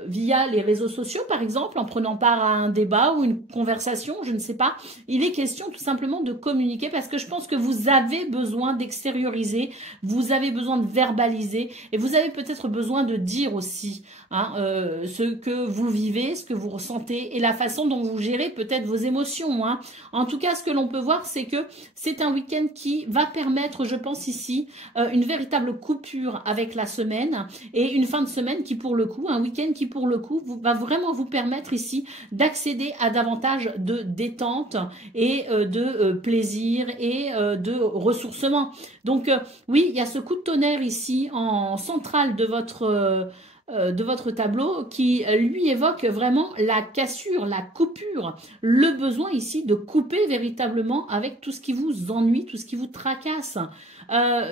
via les réseaux sociaux, par exemple, en prenant part à un débat ou une conversation, je ne sais pas. Il est question tout simplement de communiquer parce que je pense que vous avez besoin d'extérioriser, vous avez besoin de verbaliser et vous avez peut-être besoin de dire aussi ce que vous vivez, ce que vous ressentez et la façon dont vous gérez peut-être vos émotions. Hein. En tout cas, ce que l'on peut voir, c'est que c'est un week-end qui va permettre, je pense ici, une véritable coupure avec la semaine et une fin de semaine qui pour le coup, un week-end qui pour le coup va vraiment vous permettre ici d'accéder à davantage de détente et de plaisir et de ressourcement. Donc oui, il y a ce coup de tonnerre ici en centrale de votre tableau qui lui évoque vraiment la cassure, la coupure, le besoin ici de couper véritablement avec tout ce qui vous ennuie, tout ce qui vous tracasse.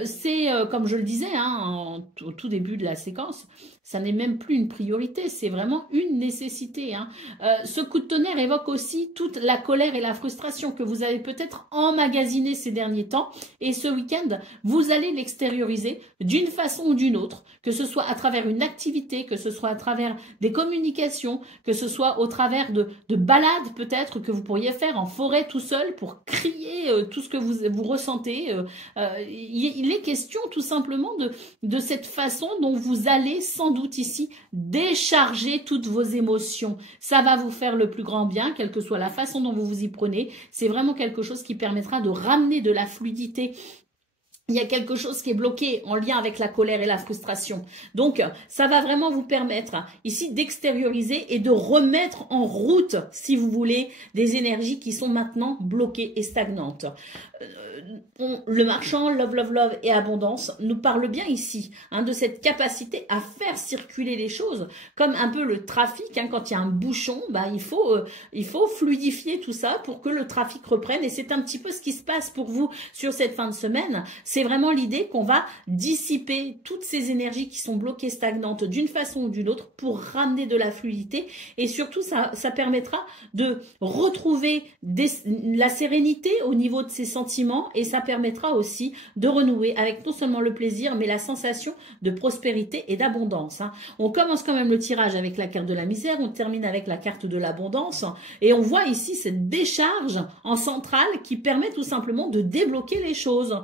C'est, comme je le disais au tout début de la séquence, Ça n'est même plus une priorité, c'est vraiment une nécessité. Hein. Ce coup de tonnerre évoque aussi toute la colère et la frustration que vous avez peut-être emmagasiné ces derniers temps. Et ce week-end, vous allez l'extérioriser d'une façon ou d'une autre, que ce soit à travers une activité, que ce soit à travers des communications, que ce soit au travers de balades peut-être que vous pourriez faire en forêt tout seul pour crier tout ce que vous ressentez. Il est question tout simplement de cette façon dont vous allez sans doute ici décharger toutes vos émotions. Ça va vous faire le plus grand bien, quelle que soit la façon dont vous vous y prenez. C'est vraiment quelque chose qui permettra de ramener de la fluidité. Il y a quelque chose qui est bloqué en lien avec la colère et la frustration. Donc, ça va vraiment vous permettre ici d'extérioriser et de remettre en route, si vous voulez, des énergies qui sont maintenant bloquées et stagnantes. Le marchand Love, Love, Love et Abondance nous parle bien ici de cette capacité à faire circuler les choses, comme un peu le trafic. Quand il y a un bouchon, il faut fluidifier tout ça pour que le trafic reprenne. Et c'est un petit peu ce qui se passe pour vous sur cette fin de semaine. C'est vraiment l'idée qu'on va dissiper toutes ces énergies qui sont bloquées, stagnantes d'une façon ou d'une autre pour ramener de la fluidité. Et surtout, ça permettra de retrouver la sérénité au niveau de ses sentiments et ça permettra aussi de renouer avec non seulement le plaisir, mais la sensation de prospérité et d'abondance. On commence quand même le tirage avec la carte de la misère, on termine avec la carte de l'abondance et on voit ici cette décharge en centrale qui permet tout simplement de débloquer les choses.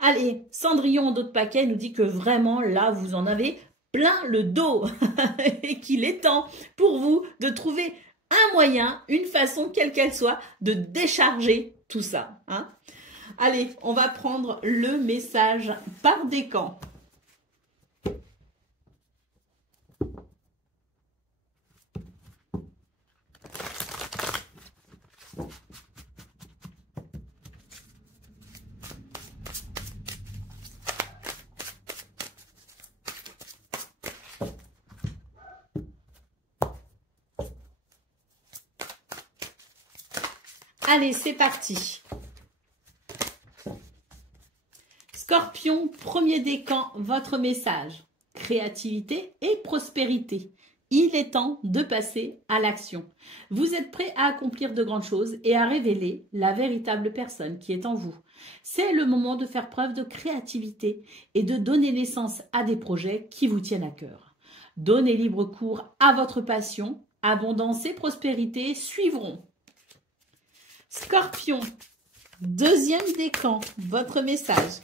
Allez, Cendrillon d'autres paquets nous dit que vraiment là, vous en avez plein le dos et qu'il est temps pour vous de trouver un moyen, une façon, quelle qu'elle soit, de décharger tout ça. Allez, on va prendre le message par décan. Allez, c'est parti. Scorpion, premier décan, votre message. Créativité et prospérité. Il est temps de passer à l'action. Vous êtes prêt à accomplir de grandes choses et à révéler la véritable personne qui est en vous. C'est le moment de faire preuve de créativité et de donner naissance à des projets qui vous tiennent à cœur. Donnez libre cours à votre passion. Abondance et prospérité suivront. Scorpion, deuxième décan, votre message.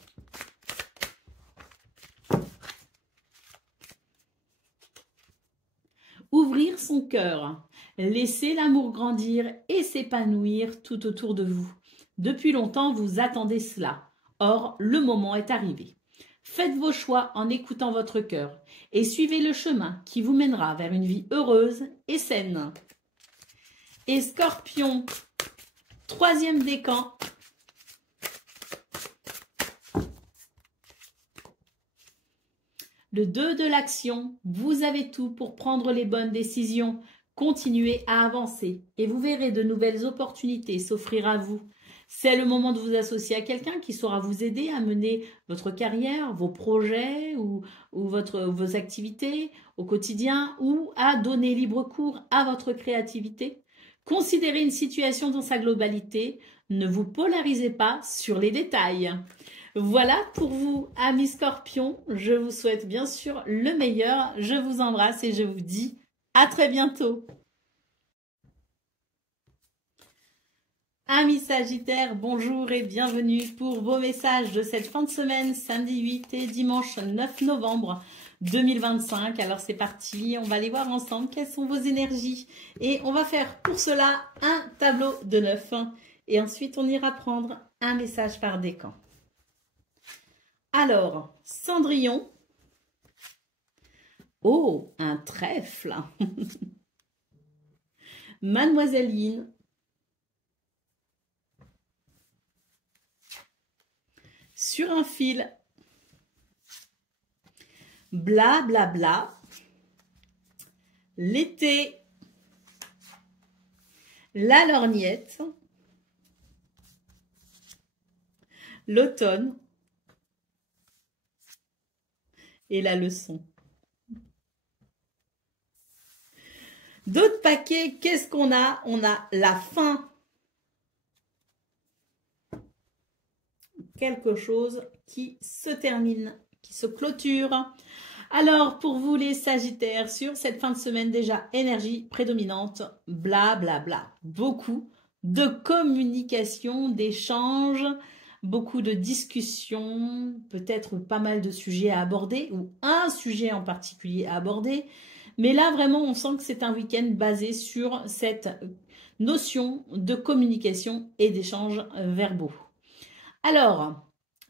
Ouvrir son cœur, laisser l'amour grandir et s'épanouir tout autour de vous. Depuis longtemps, vous attendez cela. Or, le moment est arrivé. Faites vos choix en écoutant votre cœur et suivez le chemin qui vous mènera vers une vie heureuse et saine. Et Scorpion, troisième décan. Le 2 de l'action, vous avez tout pour prendre les bonnes décisions. Continuez à avancer et vous verrez de nouvelles opportunités s'offrir à vous. C'est le moment de vous associer à quelqu'un qui saura vous aider à mener votre carrière, vos projets ou vos activités au quotidien ou à donner libre cours à votre créativité. Considérez une situation dans sa globalité. Ne vous polarisez pas sur les détails. Voilà pour vous, amis Scorpions. Je vous souhaite bien sûr le meilleur. Je vous embrasse et je vous dis à très bientôt. Amis Sagittaires, bonjour et bienvenue pour vos messages de cette fin de semaine, samedi 8 et dimanche 9 novembre 2025. Alors c'est parti, on va aller voir ensemble quelles sont vos énergies. Et on va faire pour cela un tableau de 9. Et ensuite on ira prendre un message par décan. Alors, Cendrillon. Oh, un trèfle. Mademoiselline. Sur un fil. Bla, bla, bla. L'été. La lorgnette. L'automne. Et la leçon. D'autres paquets, qu'est-ce qu'on a? On a la fin. Quelque chose qui se termine, qui se clôture. Alors, pour vous les Sagittaires, sur cette fin de semaine déjà, énergie prédominante, bla bla bla. Beaucoup de communication, d'échanges, beaucoup de discussions, peut-être pas mal de sujets à aborder, ou un sujet en particulier à aborder. Mais là, vraiment, on sent que c'est un week-end basé sur cette notion de communication et d'échanges verbaux. Alors,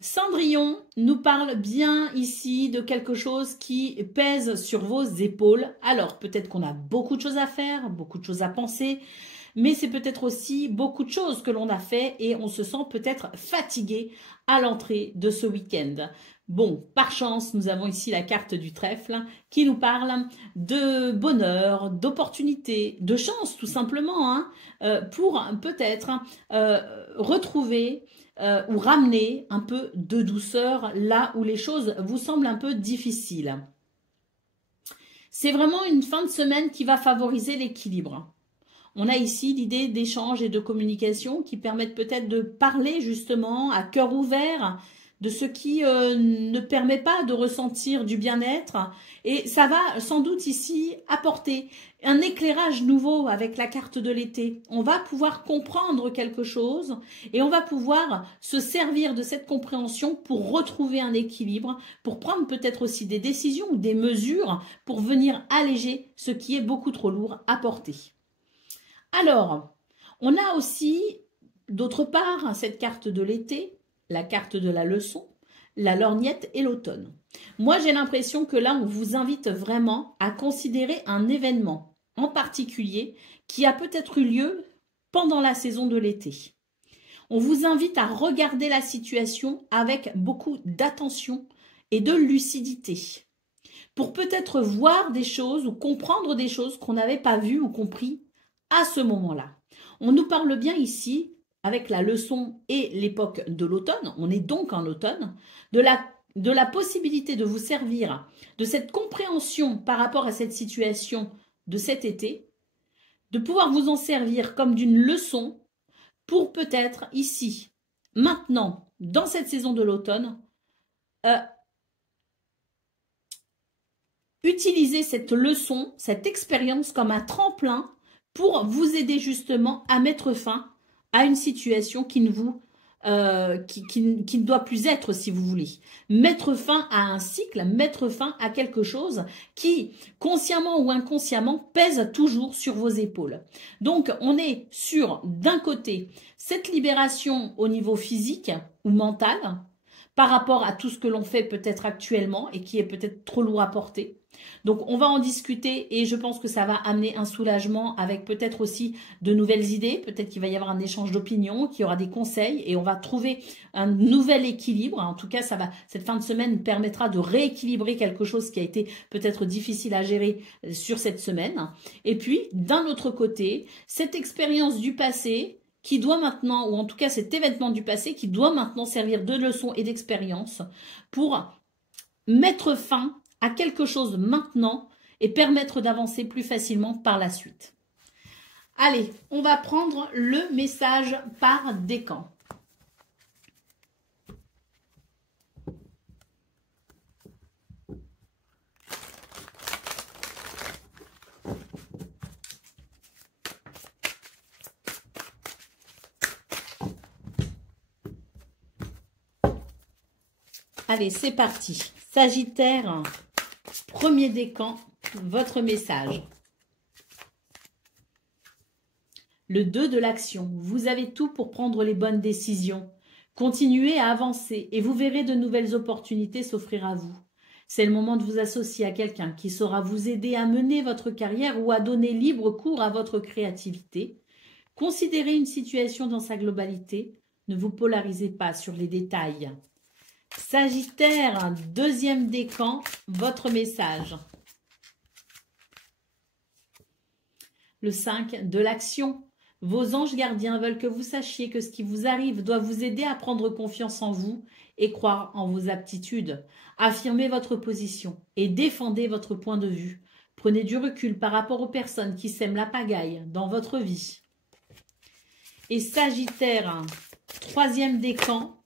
Cendrillon nous parle bien ici de quelque chose qui pèse sur vos épaules. Alors, peut-être qu'on a beaucoup de choses à faire, beaucoup de choses à penser, mais c'est peut-être aussi beaucoup de choses que l'on a fait et on se sent peut-être fatigué à l'entrée de ce week-end. Bon, par chance, nous avons ici la carte du trèfle qui nous parle de bonheur, d'opportunité, de chance tout simplement, hein, pour peut-être retrouver ou ramener un peu de douceur là où les choses vous semblent un peu difficiles. C'est vraiment une fin de semaine qui va favoriser l'équilibre. On a ici l'idée d'échange et de communication qui permettent peut-être de parler justement à cœur ouvert de ce qui ne permet pas de ressentir du bien-être. Et ça va sans doute ici apporter un éclairage nouveau avec la carte de l'été. On va pouvoir comprendre quelque chose et on va pouvoir se servir de cette compréhension pour retrouver un équilibre, pour prendre peut-être aussi des décisions ou des mesures pour venir alléger ce qui est beaucoup trop lourd à porter. Alors, on a aussi, d'autre part, cette carte de l'été, la carte de la leçon, la lorgnette et l'automne. Moi, j'ai l'impression que là, on vous invite vraiment à considérer un événement en particulier qui a peut-être eu lieu pendant la saison de l'été. On vous invite à regarder la situation avec beaucoup d'attention et de lucidité pour peut-être voir des choses ou comprendre des choses qu'on n'avait pas vues ou compris à ce moment-là. On nous parle bien ici, avec la leçon et l'époque de l'automne, on est donc en automne, de la possibilité de vous servir de cette compréhension par rapport à cette situation de cet été, de pouvoir vous en servir comme d'une leçon pour peut-être ici, maintenant, dans cette saison de l'automne, utiliser cette leçon, cette expérience comme un tremplin pour vous aider justement à mettre fin à une situation qui ne vous qui ne doit plus être, si vous voulez. Mettre fin à un cycle, mettre fin à quelque chose qui, consciemment ou inconsciemment, pèse toujours sur vos épaules. Donc, on est sur, d'un côté, cette libération au niveau physique ou mental, par rapport à tout ce que l'on fait peut-être actuellement et qui est peut-être trop lourd à porter. Donc, on va en discuter et je pense que ça va amener un soulagement avec peut-être aussi de nouvelles idées. Peut-être qu'il va y avoir un échange d'opinions, qu'il y aura des conseils et on va trouver un nouvel équilibre. En tout cas, cette fin de semaine permettra de rééquilibrer quelque chose qui a été peut-être difficile à gérer sur cette semaine. Et puis, d'un autre côté, cette expérience du passé qui doit maintenant, ou en tout cas cet événement du passé, qui doit maintenant servir de leçon et d'expérience pour mettre fin à quelque chose maintenant et permettre d'avancer plus facilement par la suite. Allez, on va prendre le message par décan. Allez, c'est parti. Sagittaire, premier décan, votre message. Le 2 de l'action. Vous avez tout pour prendre les bonnes décisions. Continuez à avancer et vous verrez de nouvelles opportunités s'offrir à vous. C'est le moment de vous associer à quelqu'un qui saura vous aider à mener votre carrière ou à donner libre cours à votre créativité. Considérez une situation dans sa globalité. Ne vous polarisez pas sur les détails. Sagittaire, deuxième décan, votre message. Le 5 de l'action. Vos anges gardiens veulent que vous sachiez que ce qui vous arrive doit vous aider à prendre confiance en vous et croire en vos aptitudes. Affirmez votre position et défendez votre point de vue. Prenez du recul par rapport aux personnes qui sèment la pagaille dans votre vie. Et Sagittaire, troisième décan,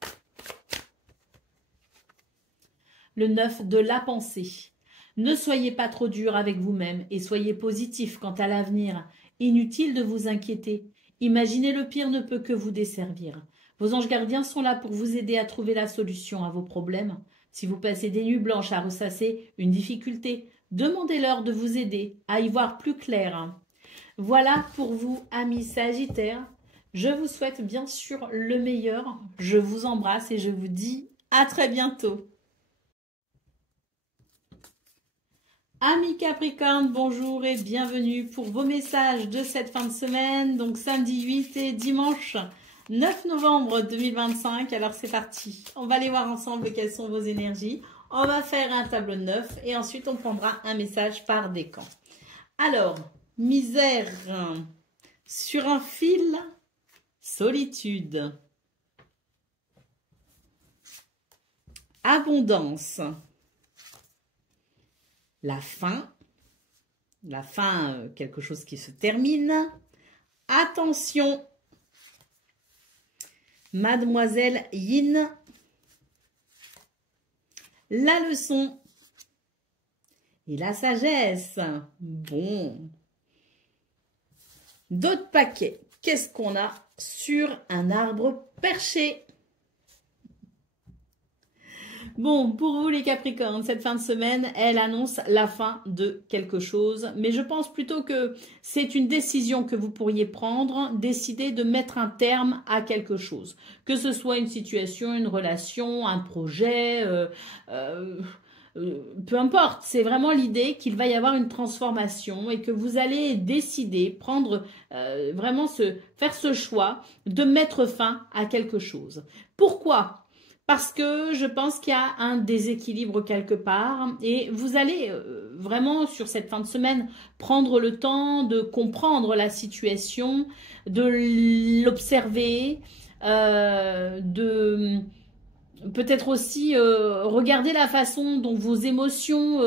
le 9 de la pensée. Ne soyez pas trop dur avec vous-même et soyez positif quant à l'avenir. Inutile de vous inquiéter. Imaginez le pire ne peut que vous desservir. Vos anges gardiens sont là pour vous aider à trouver la solution à vos problèmes. Si vous passez des nuits blanches à ressasser une difficulté, demandez-leur de vous aider à y voir plus clair. Voilà pour vous, amis Sagittaires. Je vous souhaite bien sûr le meilleur. Je vous embrasse et je vous dis à très bientôt. Amis Capricorne, bonjour et bienvenue pour vos messages de cette fin de semaine, donc samedi 8 et dimanche 9 novembre 2025. Alors c'est parti, on va aller voir ensemble quelles sont vos énergies. On va faire un tableau de 9 et ensuite on prendra un message par décan. Alors, misère sur un fil, solitude, abondance. La fin, quelque chose qui se termine. Attention, Mademoiselle Yin, la leçon et la sagesse. Bon, d'autres paquets. Qu'est-ce qu'on a sur un arbre perché? Bon, pour vous les Capricornes, cette fin de semaine, elle annonce la fin de quelque chose. Mais je pense plutôt que c'est une décision que vous pourriez prendre, décider de mettre un terme à quelque chose. Que ce soit une situation, une relation, un projet, peu importe. C'est vraiment l'idée qu'il va y avoir une transformation et que vous allez décider, prendre vraiment faire ce choix de mettre fin à quelque chose. Pourquoi ? Parce que je pense qu'il y a un déséquilibre quelque part et vous allez vraiment sur cette fin de semaine prendre le temps de comprendre la situation, de l'observer, de peut-être aussi regarder la façon dont vos émotions,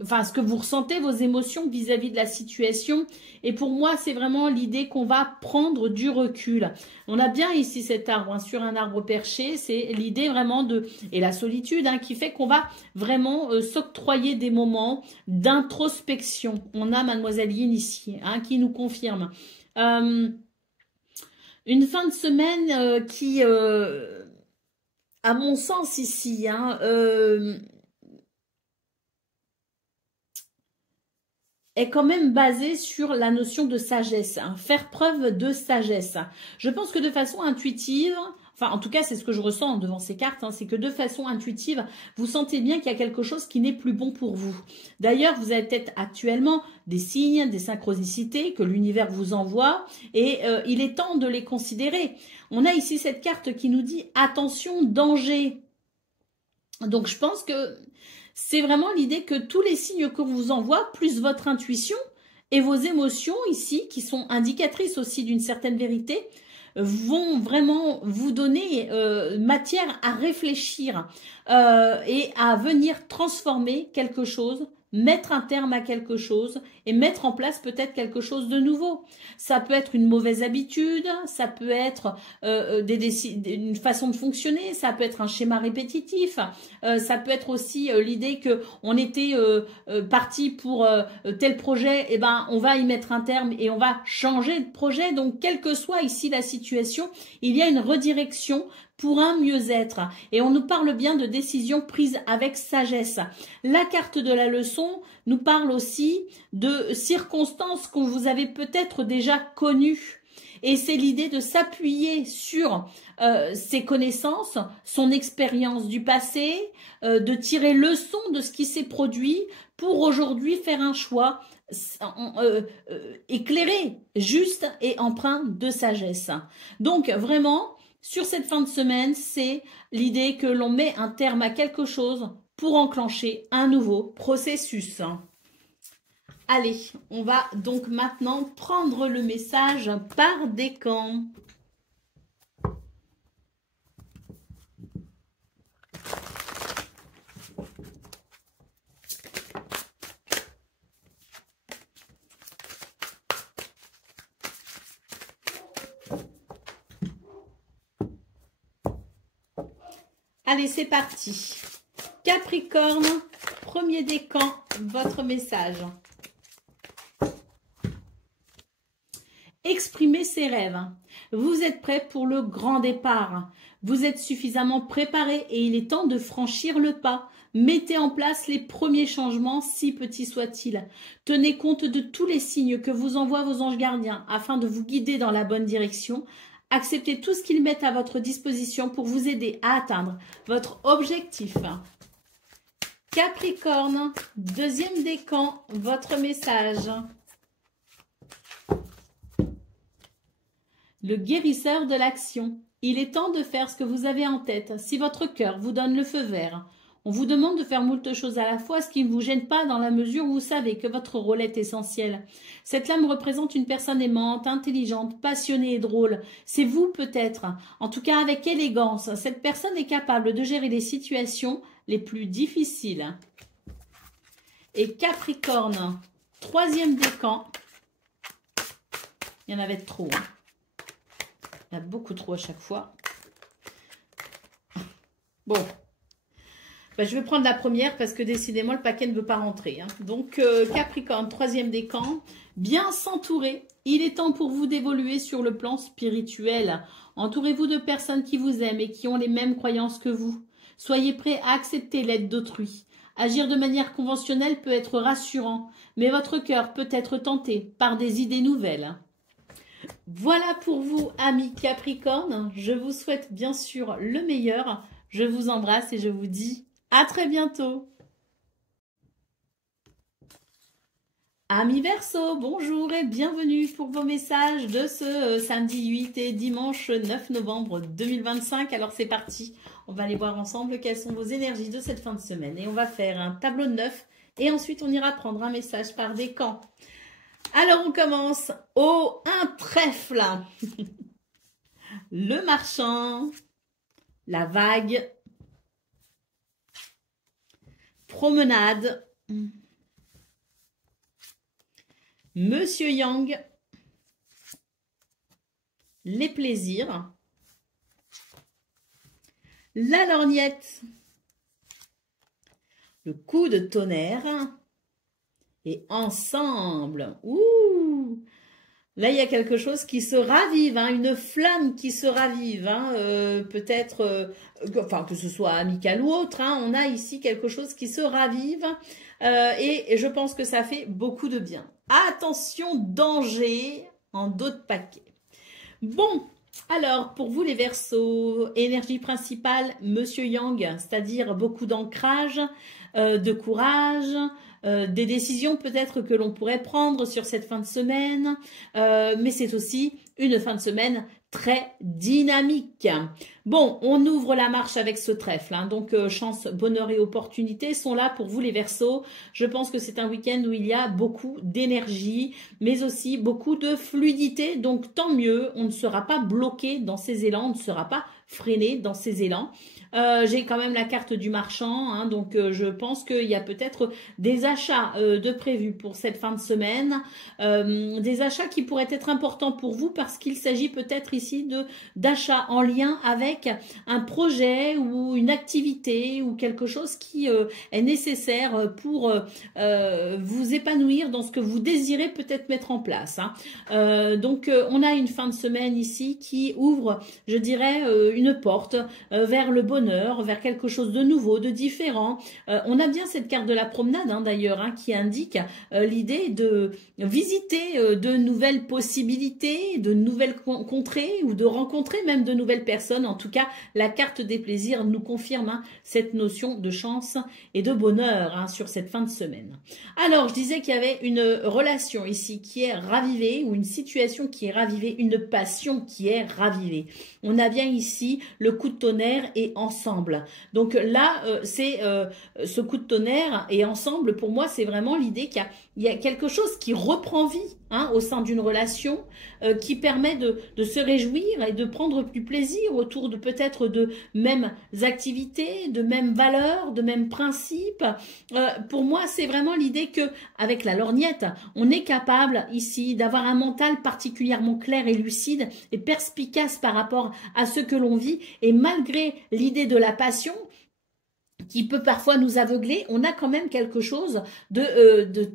enfin ce que vous ressentez, vos émotions vis-à-vis de la situation. Et pour moi, c'est vraiment l'idée qu'on va prendre du recul. On a bien ici cet arbre, hein, sur un arbre perché, c'est l'idée vraiment de... Et la solitude hein, qui fait qu'on va vraiment s'octroyer des moments d'introspection. On a Mademoiselle Yin ici, hein, qui nous confirme. Une fin de semaine qui, à mon sens ici, hein, est quand même basé sur la notion de sagesse, hein, faire preuve de sagesse. Je pense que de façon intuitive, enfin en tout cas c'est ce que je ressens devant ces cartes, hein, c'est que de façon intuitive, vous sentez bien qu'il y a quelque chose qui n'est plus bon pour vous. D'ailleurs, vous avez peut-être actuellement des signes, des synchronicités que l'univers vous envoie et il est temps de les considérer. On a ici cette carte qui nous dit « Attention, danger ». Donc je pense que... c'est vraiment l'idée que tous les signes qu'on vous envoie, plus votre intuition et vos émotions ici, qui sont indicatrices aussi d'une certaine vérité, vont vraiment vous donner matière à réfléchir et à venir transformer quelque chose, mettre un terme à quelque chose et mettre en place peut-être quelque chose de nouveau. Ça peut être une mauvaise habitude, ça peut être une façon de fonctionner, ça peut être un schéma répétitif, ça peut être aussi l'idée que on était parti pour tel projet, et ben on va y mettre un terme et on va changer de projet. Donc quelle que soit ici la situation, il y a une redirection pour un mieux-être. Et on nous parle bien de décisions prises avec sagesse. La carte de la leçon nous parle aussi de circonstances que vous avez peut-être déjà connues. Et c'est l'idée de s'appuyer sur ses connaissances, son expérience du passé, de tirer leçon de ce qui s'est produit pour aujourd'hui faire un choix éclairé, juste et empreint de sagesse. Donc vraiment... sur cette fin de semaine, c'est l'idée que l'on met un terme à quelque chose pour enclencher un nouveau processus. Allez, on va donc maintenant prendre le message par décan. Allez, c'est parti. Capricorne, premier décan, votre message. Exprimez ses rêves. Vous êtes prêt pour le grand départ. Vous êtes suffisamment préparé et il est temps de franchir le pas. Mettez en place les premiers changements, si petits soient-ils. Tenez compte de tous les signes que vous envoient vos anges gardiens afin de vous guider dans la bonne direction. Acceptez tout ce qu'ils mettent à votre disposition pour vous aider à atteindre votre objectif. Capricorne, deuxième décan, votre message. Le guérisseur de l'action. Il est temps de faire ce que vous avez en tête. Si votre cœur vous donne le feu vert, on vous demande de faire moult choses à la fois, ce qui ne vous gêne pas dans la mesure où vous savez que votre rôle est essentiel. Cette lame représente une personne aimante, intelligente, passionnée et drôle. C'est vous peut-être. En tout cas avec élégance, cette personne est capable de gérer les situations les plus difficiles. Et Capricorne, troisième décan. Il y en avait trop. Il y en a beaucoup trop à chaque fois. Bon. Ben, je vais prendre la première parce que décidément le paquet ne veut pas rentrer. Hein. Donc Capricorne, troisième décan, bien s'entourer. Il est temps pour vous d'évoluer sur le plan spirituel. Entourez-vous de personnes qui vous aiment et qui ont les mêmes croyances que vous. Soyez prêts à accepter l'aide d'autrui. Agir de manière conventionnelle peut être rassurant, mais votre cœur peut être tenté par des idées nouvelles. Voilà pour vous, amis Capricorne. Je vous souhaite bien sûr le meilleur. Je vous embrasse et je vous dis à très bientôt. Amis Verseau, bonjour et bienvenue pour vos messages de ce samedi 8 et dimanche 9 novembre 2025. Alors c'est parti, on va aller voir ensemble quelles sont vos énergies de cette fin de semaine. Et on va faire un tableau de 9 et ensuite on ira prendre un message par décan. Alors on commence au un trèfle, le marchand, la vague, promenade, Monsieur Yang, les plaisirs, la lorgnette, le coup de tonnerre et ensemble. Ouh! Là, il y a quelque chose qui se ravive, hein, une flamme qui se ravive, hein, peut-être, enfin que ce soit amical ou autre, hein, on a ici quelque chose qui se ravive et je pense que ça fait beaucoup de bien. Attention, danger en d'autres paquets. Bon, alors pour vous les Verseaux, énergie principale, Monsieur Yang, c'est-à-dire beaucoup d'ancrage, de courage, des décisions peut-être que l'on pourrait prendre sur cette fin de semaine, mais c'est aussi une fin de semaine très dynamique. Bon, on ouvre la marche avec ce trèfle, hein, donc chance, bonheur et opportunités sont là pour vous les Verseaux. Je pense que c'est un week-end où il y a beaucoup d'énergie, mais aussi beaucoup de fluidité, donc tant mieux, on ne sera pas bloqué dans ces élans, on ne sera pas freiné dans ces élans. J'ai quand même la carte du marchand, hein, donc je pense qu'il y a peut-être des achats de prévus pour cette fin de semaine, des achats qui pourraient être importants pour vous parce qu'il s'agit peut-être ici d'achats en lien avec un projet ou une activité ou quelque chose qui est nécessaire pour vous épanouir dans ce que vous désirez peut-être mettre en place. Hein. Donc on a une fin de semaine ici qui ouvre, je dirais, une porte vers le bonheur, vers quelque chose de nouveau, de différent. On a bien cette carte de la promenade, hein, d'ailleurs, hein, qui indique l'idée de visiter de nouvelles possibilités, de nouvelles contrées ou de rencontrer même de nouvelles personnes. En tout cas, la carte des plaisirs nous confirme, hein, cette notion de chance et de bonheur, hein, sur cette fin de semaine. Alors, je disais qu'il y avait une relation ici qui est ravivée ou une situation qui est ravivée, une passion qui est ravivée. On a bien ici le coup de tonnerre et ensemble. Donc là, c'est ce coup de tonnerre et ensemble, pour moi, c'est vraiment l'idée qu'il y a il y a quelque chose qui reprend vie hein, au sein d'une relation, qui permet de se réjouir et de prendre du plaisir autour de peut-être de mêmes activités, de mêmes valeurs, de mêmes principes. Pour moi, c'est vraiment l'idée que avec la lorgnette, on est capable ici d'avoir un mental particulièrement clair et lucide et perspicace par rapport à ce que l'on vit. Et malgré l'idée de la passion, qui peut parfois nous aveugler, on a quand même quelque chose de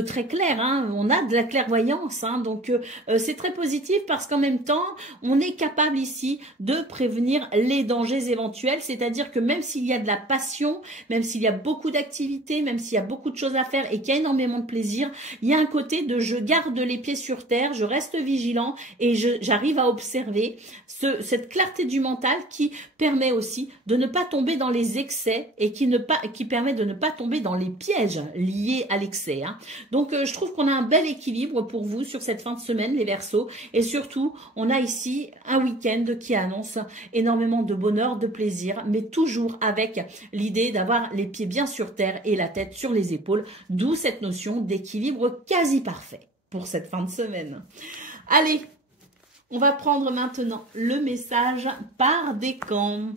très clair. Hein. On a de la clairvoyance, hein. Donc c'est très positif parce qu'en même temps, on est capable ici de prévenir les dangers éventuels. C'est-à-dire que même s'il y a de la passion, même s'il y a beaucoup d'activités, même s'il y a beaucoup de choses à faire et qu'il y a énormément de plaisir, il y a un côté de je garde les pieds sur terre, je reste vigilant et j'arrive à observer cette clarté du mental qui permet aussi de ne pas tomber dans les excès et qui permet de ne pas tomber dans les pièges liés à l'excès. Hein. Donc, je trouve qu'on a un bel équilibre pour vous sur cette fin de semaine, les Verseaux. Et surtout, on a ici un week-end qui annonce énormément de bonheur, de plaisir, mais toujours avec l'idée d'avoir les pieds bien sur terre et la tête sur les épaules, d'où cette notion d'équilibre quasi parfait pour cette fin de semaine. Allez, on va prendre maintenant le message par décan.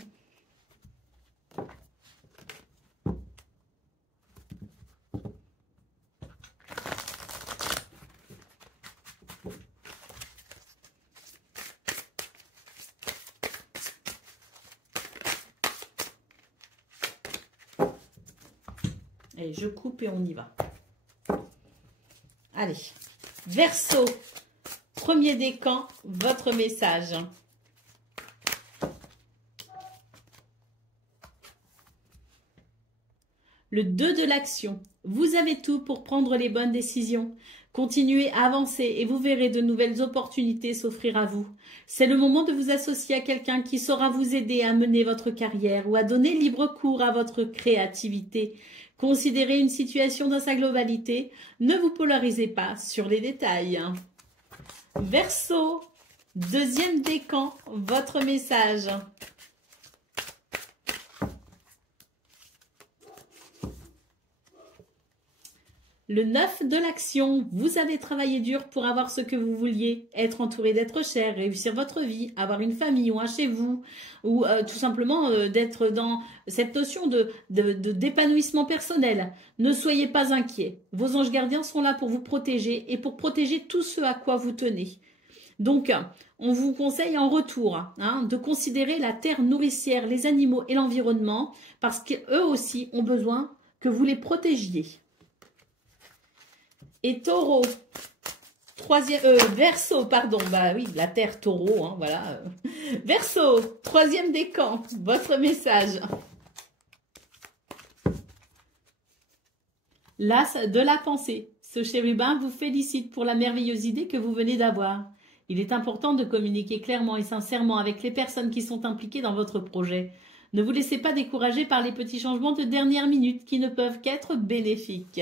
Et je coupe et on y va. Allez, Verseau, premier décan, votre message. Le 2 de l'action. Vous avez tout pour prendre les bonnes décisions. Continuez à avancer et vous verrez de nouvelles opportunités s'offrir à vous. C'est le moment de vous associer à quelqu'un qui saura vous aider à mener votre carrière ou à donner libre cours à votre créativité. Considérez une situation dans sa globalité. Ne vous polarisez pas sur les détails. Verseau, deuxième décan, votre message. Le 9 de l'action, vous avez travaillé dur pour avoir ce que vous vouliez, être entouré d'êtres chers, réussir votre vie, avoir une famille ou un chez vous, ou tout simplement d'être dans cette notion d'épanouissement personnel. Ne soyez pas inquiets, vos anges gardiens sont là pour vous protéger et pour protéger tout ce à quoi vous tenez. Donc, on vous conseille en retour de considérer la terre nourricière, les animaux et l'environnement, parce qu'eux aussi ont besoin que vous les protégiez. Et Taureau, Verseau, pardon, bah oui, la terre Taureau, hein, voilà. Verseau, troisième décan, votre message. L'as de la pensée. Ce chérubin vous félicite pour la merveilleuse idée que vous venez d'avoir. Il est important de communiquer clairement et sincèrement avec les personnes qui sont impliquées dans votre projet. Ne vous laissez pas décourager par les petits changements de dernière minute qui ne peuvent qu'être bénéfiques.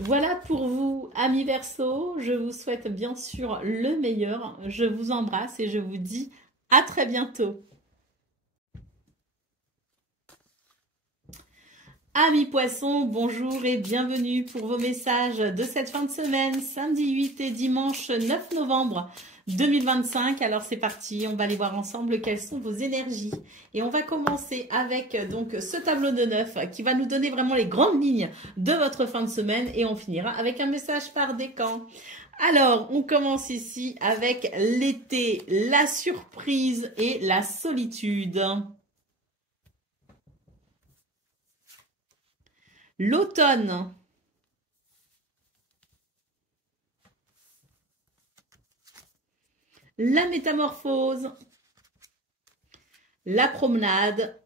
Voilà pour vous, amis Verseau. Je vous souhaite bien sûr le meilleur. Je vous embrasse et je vous dis à très bientôt. Amis Poissons, bonjour et bienvenue pour vos messages de cette fin de semaine, samedi 8 et dimanche 9 novembre 2025. Alors c'est parti, on va aller voir ensemble quelles sont vos énergies. Et on va commencer avec donc ce tableau de 9 qui va nous donner vraiment les grandes lignes de votre fin de semaine et on finira avec un message par décan. Alors, on commence ici avec l'été, la surprise et la solitude. L'automne. La métamorphose. La promenade.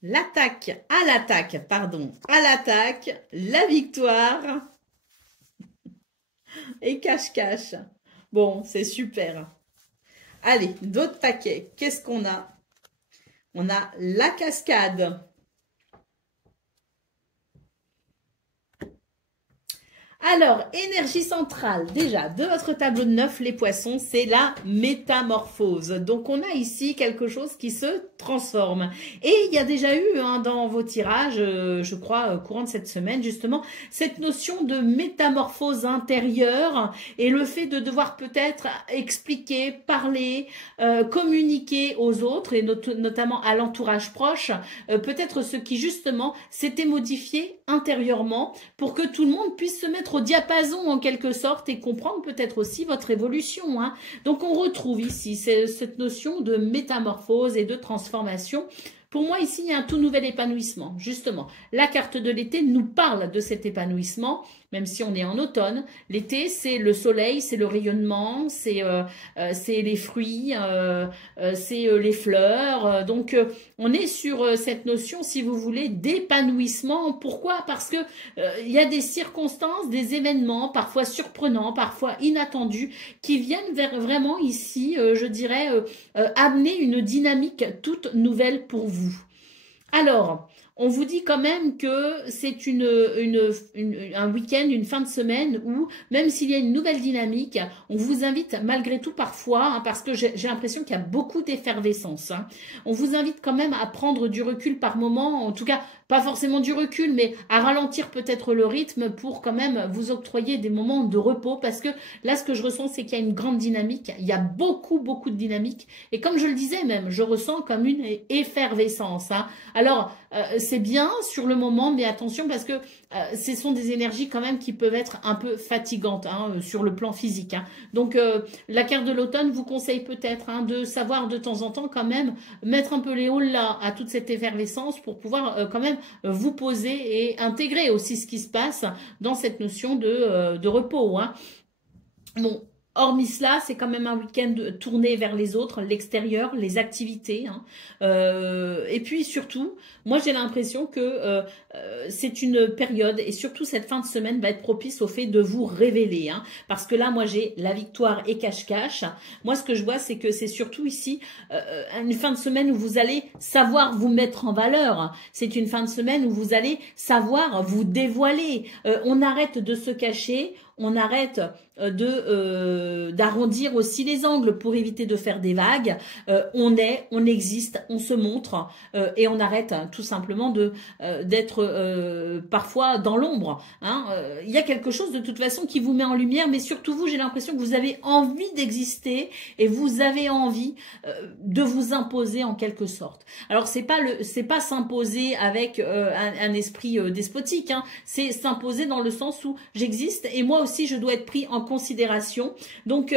L'attaque, à l'attaque, pardon, à l'attaque, la victoire et cache-cache. Bon, c'est super. Allez, d'autres paquets. Qu'est-ce qu'on a? On a la cascade. Alors, énergie centrale, déjà, de votre tableau de 9, les poissons, c'est la métamorphose. Donc, on a ici quelque chose qui se transforme. Et il y a déjà eu dans vos tirages, je crois, courant de cette semaine, justement, cette notion de métamorphose intérieure et le fait de devoir peut-être expliquer, parler, communiquer aux autres et notamment à l'entourage proche, peut-être ce qui, justement, s'était modifié intérieurement pour que tout le monde puisse se mettre au diapason en quelque sorte et comprendre peut-être aussi votre évolution. Hein. Donc on retrouve ici cette notion de métamorphose et de transformation. Pour moi, ici, il y a un tout nouvel épanouissement. Justement, la carte de l'été nous parle de cet épanouissement, même si on est en automne. L'été, c'est le soleil, c'est le rayonnement, c'est les fruits, c'est les fleurs. Donc, on est sur cette notion, si vous voulez, d'épanouissement. Pourquoi? Parce que il y a des circonstances, des événements, parfois surprenants, parfois inattendus, qui viennent vraiment ici, je dirais, amener une dynamique toute nouvelle pour vous. Alors, on vous dit quand même que c'est un week-end, une fin de semaine où, même s'il y a une nouvelle dynamique, on vous invite malgré tout parfois, hein, parce que j'ai l'impression qu'il y a beaucoup d'effervescence, hein, on vous invite quand même à prendre du recul par moment, en tout cas, pas forcément du recul, mais à ralentir peut-être le rythme pour quand même vous octroyer des moments de repos, parce que là, ce que je ressens, c'est qu'il y a une grande dynamique, il y a beaucoup de dynamique, et comme je le disais même, je ressens comme une effervescence. Hein. Alors, c'est bien sur le moment, mais attention parce que ce sont des énergies quand même qui peuvent être un peu fatigantes hein, sur le plan physique. Hein. Donc, la carte de l'automne vous conseille peut-être hein, de savoir de temps en temps quand même mettre un peu les hauts là à toute cette effervescence pour pouvoir quand même vous poser et intégrer aussi ce qui se passe dans cette notion de repos. Hein. Bon. Hormis cela, c'est quand même un week-end tourné vers les autres, l'extérieur, les activités. Hein. Et puis surtout, moi j'ai l'impression que c'est une période, et surtout cette fin de semaine va être propice au fait de vous révéler. Hein. Parce que là, moi j'ai la victoire et cache-cache. Moi ce que je vois, c'est que c'est surtout ici une fin de semaine où vous allez savoir vous mettre en valeur. C'est une fin de semaine où vous allez savoir vous dévoiler. On arrête de se cacher. On arrête d'arrondir aussi les angles pour éviter de faire des vagues. On existe, on se montre et on arrête hein, tout simplement d'être parfois dans l'ombre. Hein. Il y a quelque chose de toute façon qui vous met en lumière, mais surtout vous, j'ai l'impression que vous avez envie d'exister et vous avez envie de vous imposer en quelque sorte. Alors c'est pas s'imposer avec un esprit despotique, hein. C'est s'imposer dans le sens où j'existe et moi aussi je dois être pris en considération. Donc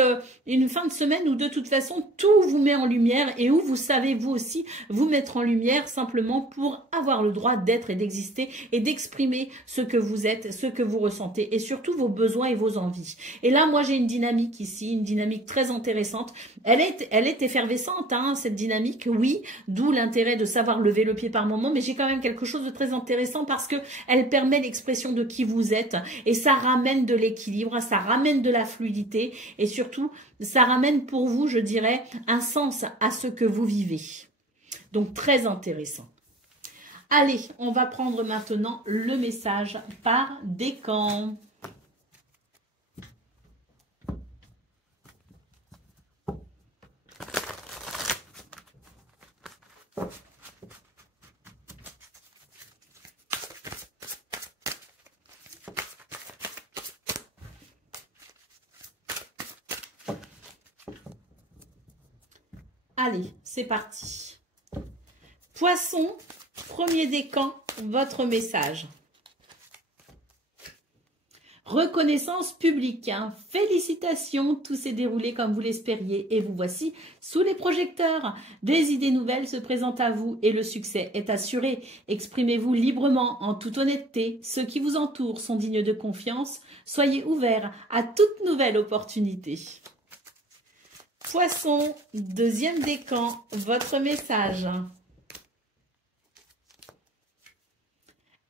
une fin de semaine où de toute façon tout vous met en lumière et où vous savez vous aussi vous mettre en lumière simplement pour avoir le droit d'être et d'exister et d'exprimer ce que vous êtes, ce que vous ressentez et surtout vos besoins et vos envies. Et là moi j'ai une dynamique ici, une dynamique très intéressante. Elle est effervescente hein, cette dynamique, oui, d'où l'intérêt de savoir lever le pied par moment, mais j'ai quand même quelque chose de très intéressant parce que elle permet l'expression de qui vous êtes et ça ramène de l'équilibre, ça ramène de la fluidité et surtout ça ramène pour vous, je dirais, un sens à ce que vous vivez. Donc très intéressant. Allez, on va prendre maintenant le message par décan. Allez, c'est parti. Poisson, premier décan, votre message. Reconnaissance publique. Hein. Félicitations, tout s'est déroulé comme vous l'espériez et vous voici sous les projecteurs. Des idées nouvelles se présentent à vous et le succès est assuré. Exprimez-vous librement, en toute honnêteté. Ceux qui vous entourent sont dignes de confiance. Soyez ouverts à toute nouvelle opportunité. Poisson, deuxième décan, votre message.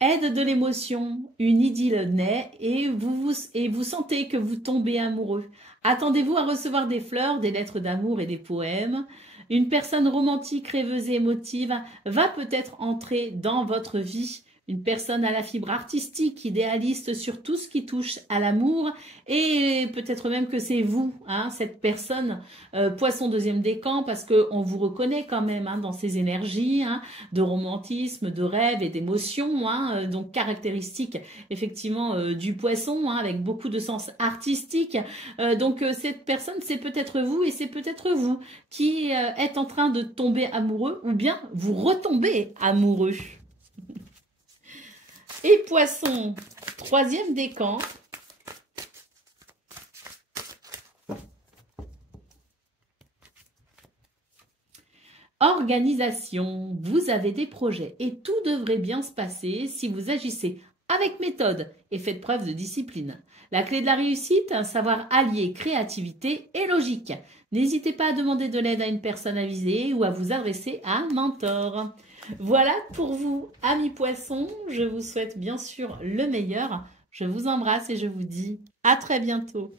Aide de l'émotion, une idylle naît et vous sentez que vous tombez amoureux. Attendez-vous à recevoir des fleurs, des lettres d'amour et des poèmes. Une personne romantique, rêveuse et émotive va peut-être entrer dans votre vie. une personne à la fibre artistique, idéaliste sur tout ce qui touche à l'amour, et peut-être même que c'est vous, hein, cette personne, Poisson deuxième décan, parce qu'on vous reconnaît quand même hein, dans ces énergies hein, de romantisme, de rêve et d'émotion, hein, donc caractéristiques effectivement du Poisson, hein, avec beaucoup de sens artistique. Donc cette personne, c'est peut-être vous, et c'est peut-être vous qui êtes en train de tomber amoureux, ou bien vous retombez amoureux. Et Poisson, troisième décan. Organisation, vous avez des projets et tout devrait bien se passer si vous agissez avec méthode et faites preuve de discipline. La clé de la réussite, un savoir allier créativité et logique. N'hésitez pas à demander de l'aide à une personne avisée ou à vous adresser à un mentor. Voilà pour vous, amis poissons. Je vous souhaite bien sûr le meilleur. Je vous embrasse et je vous dis à très bientôt.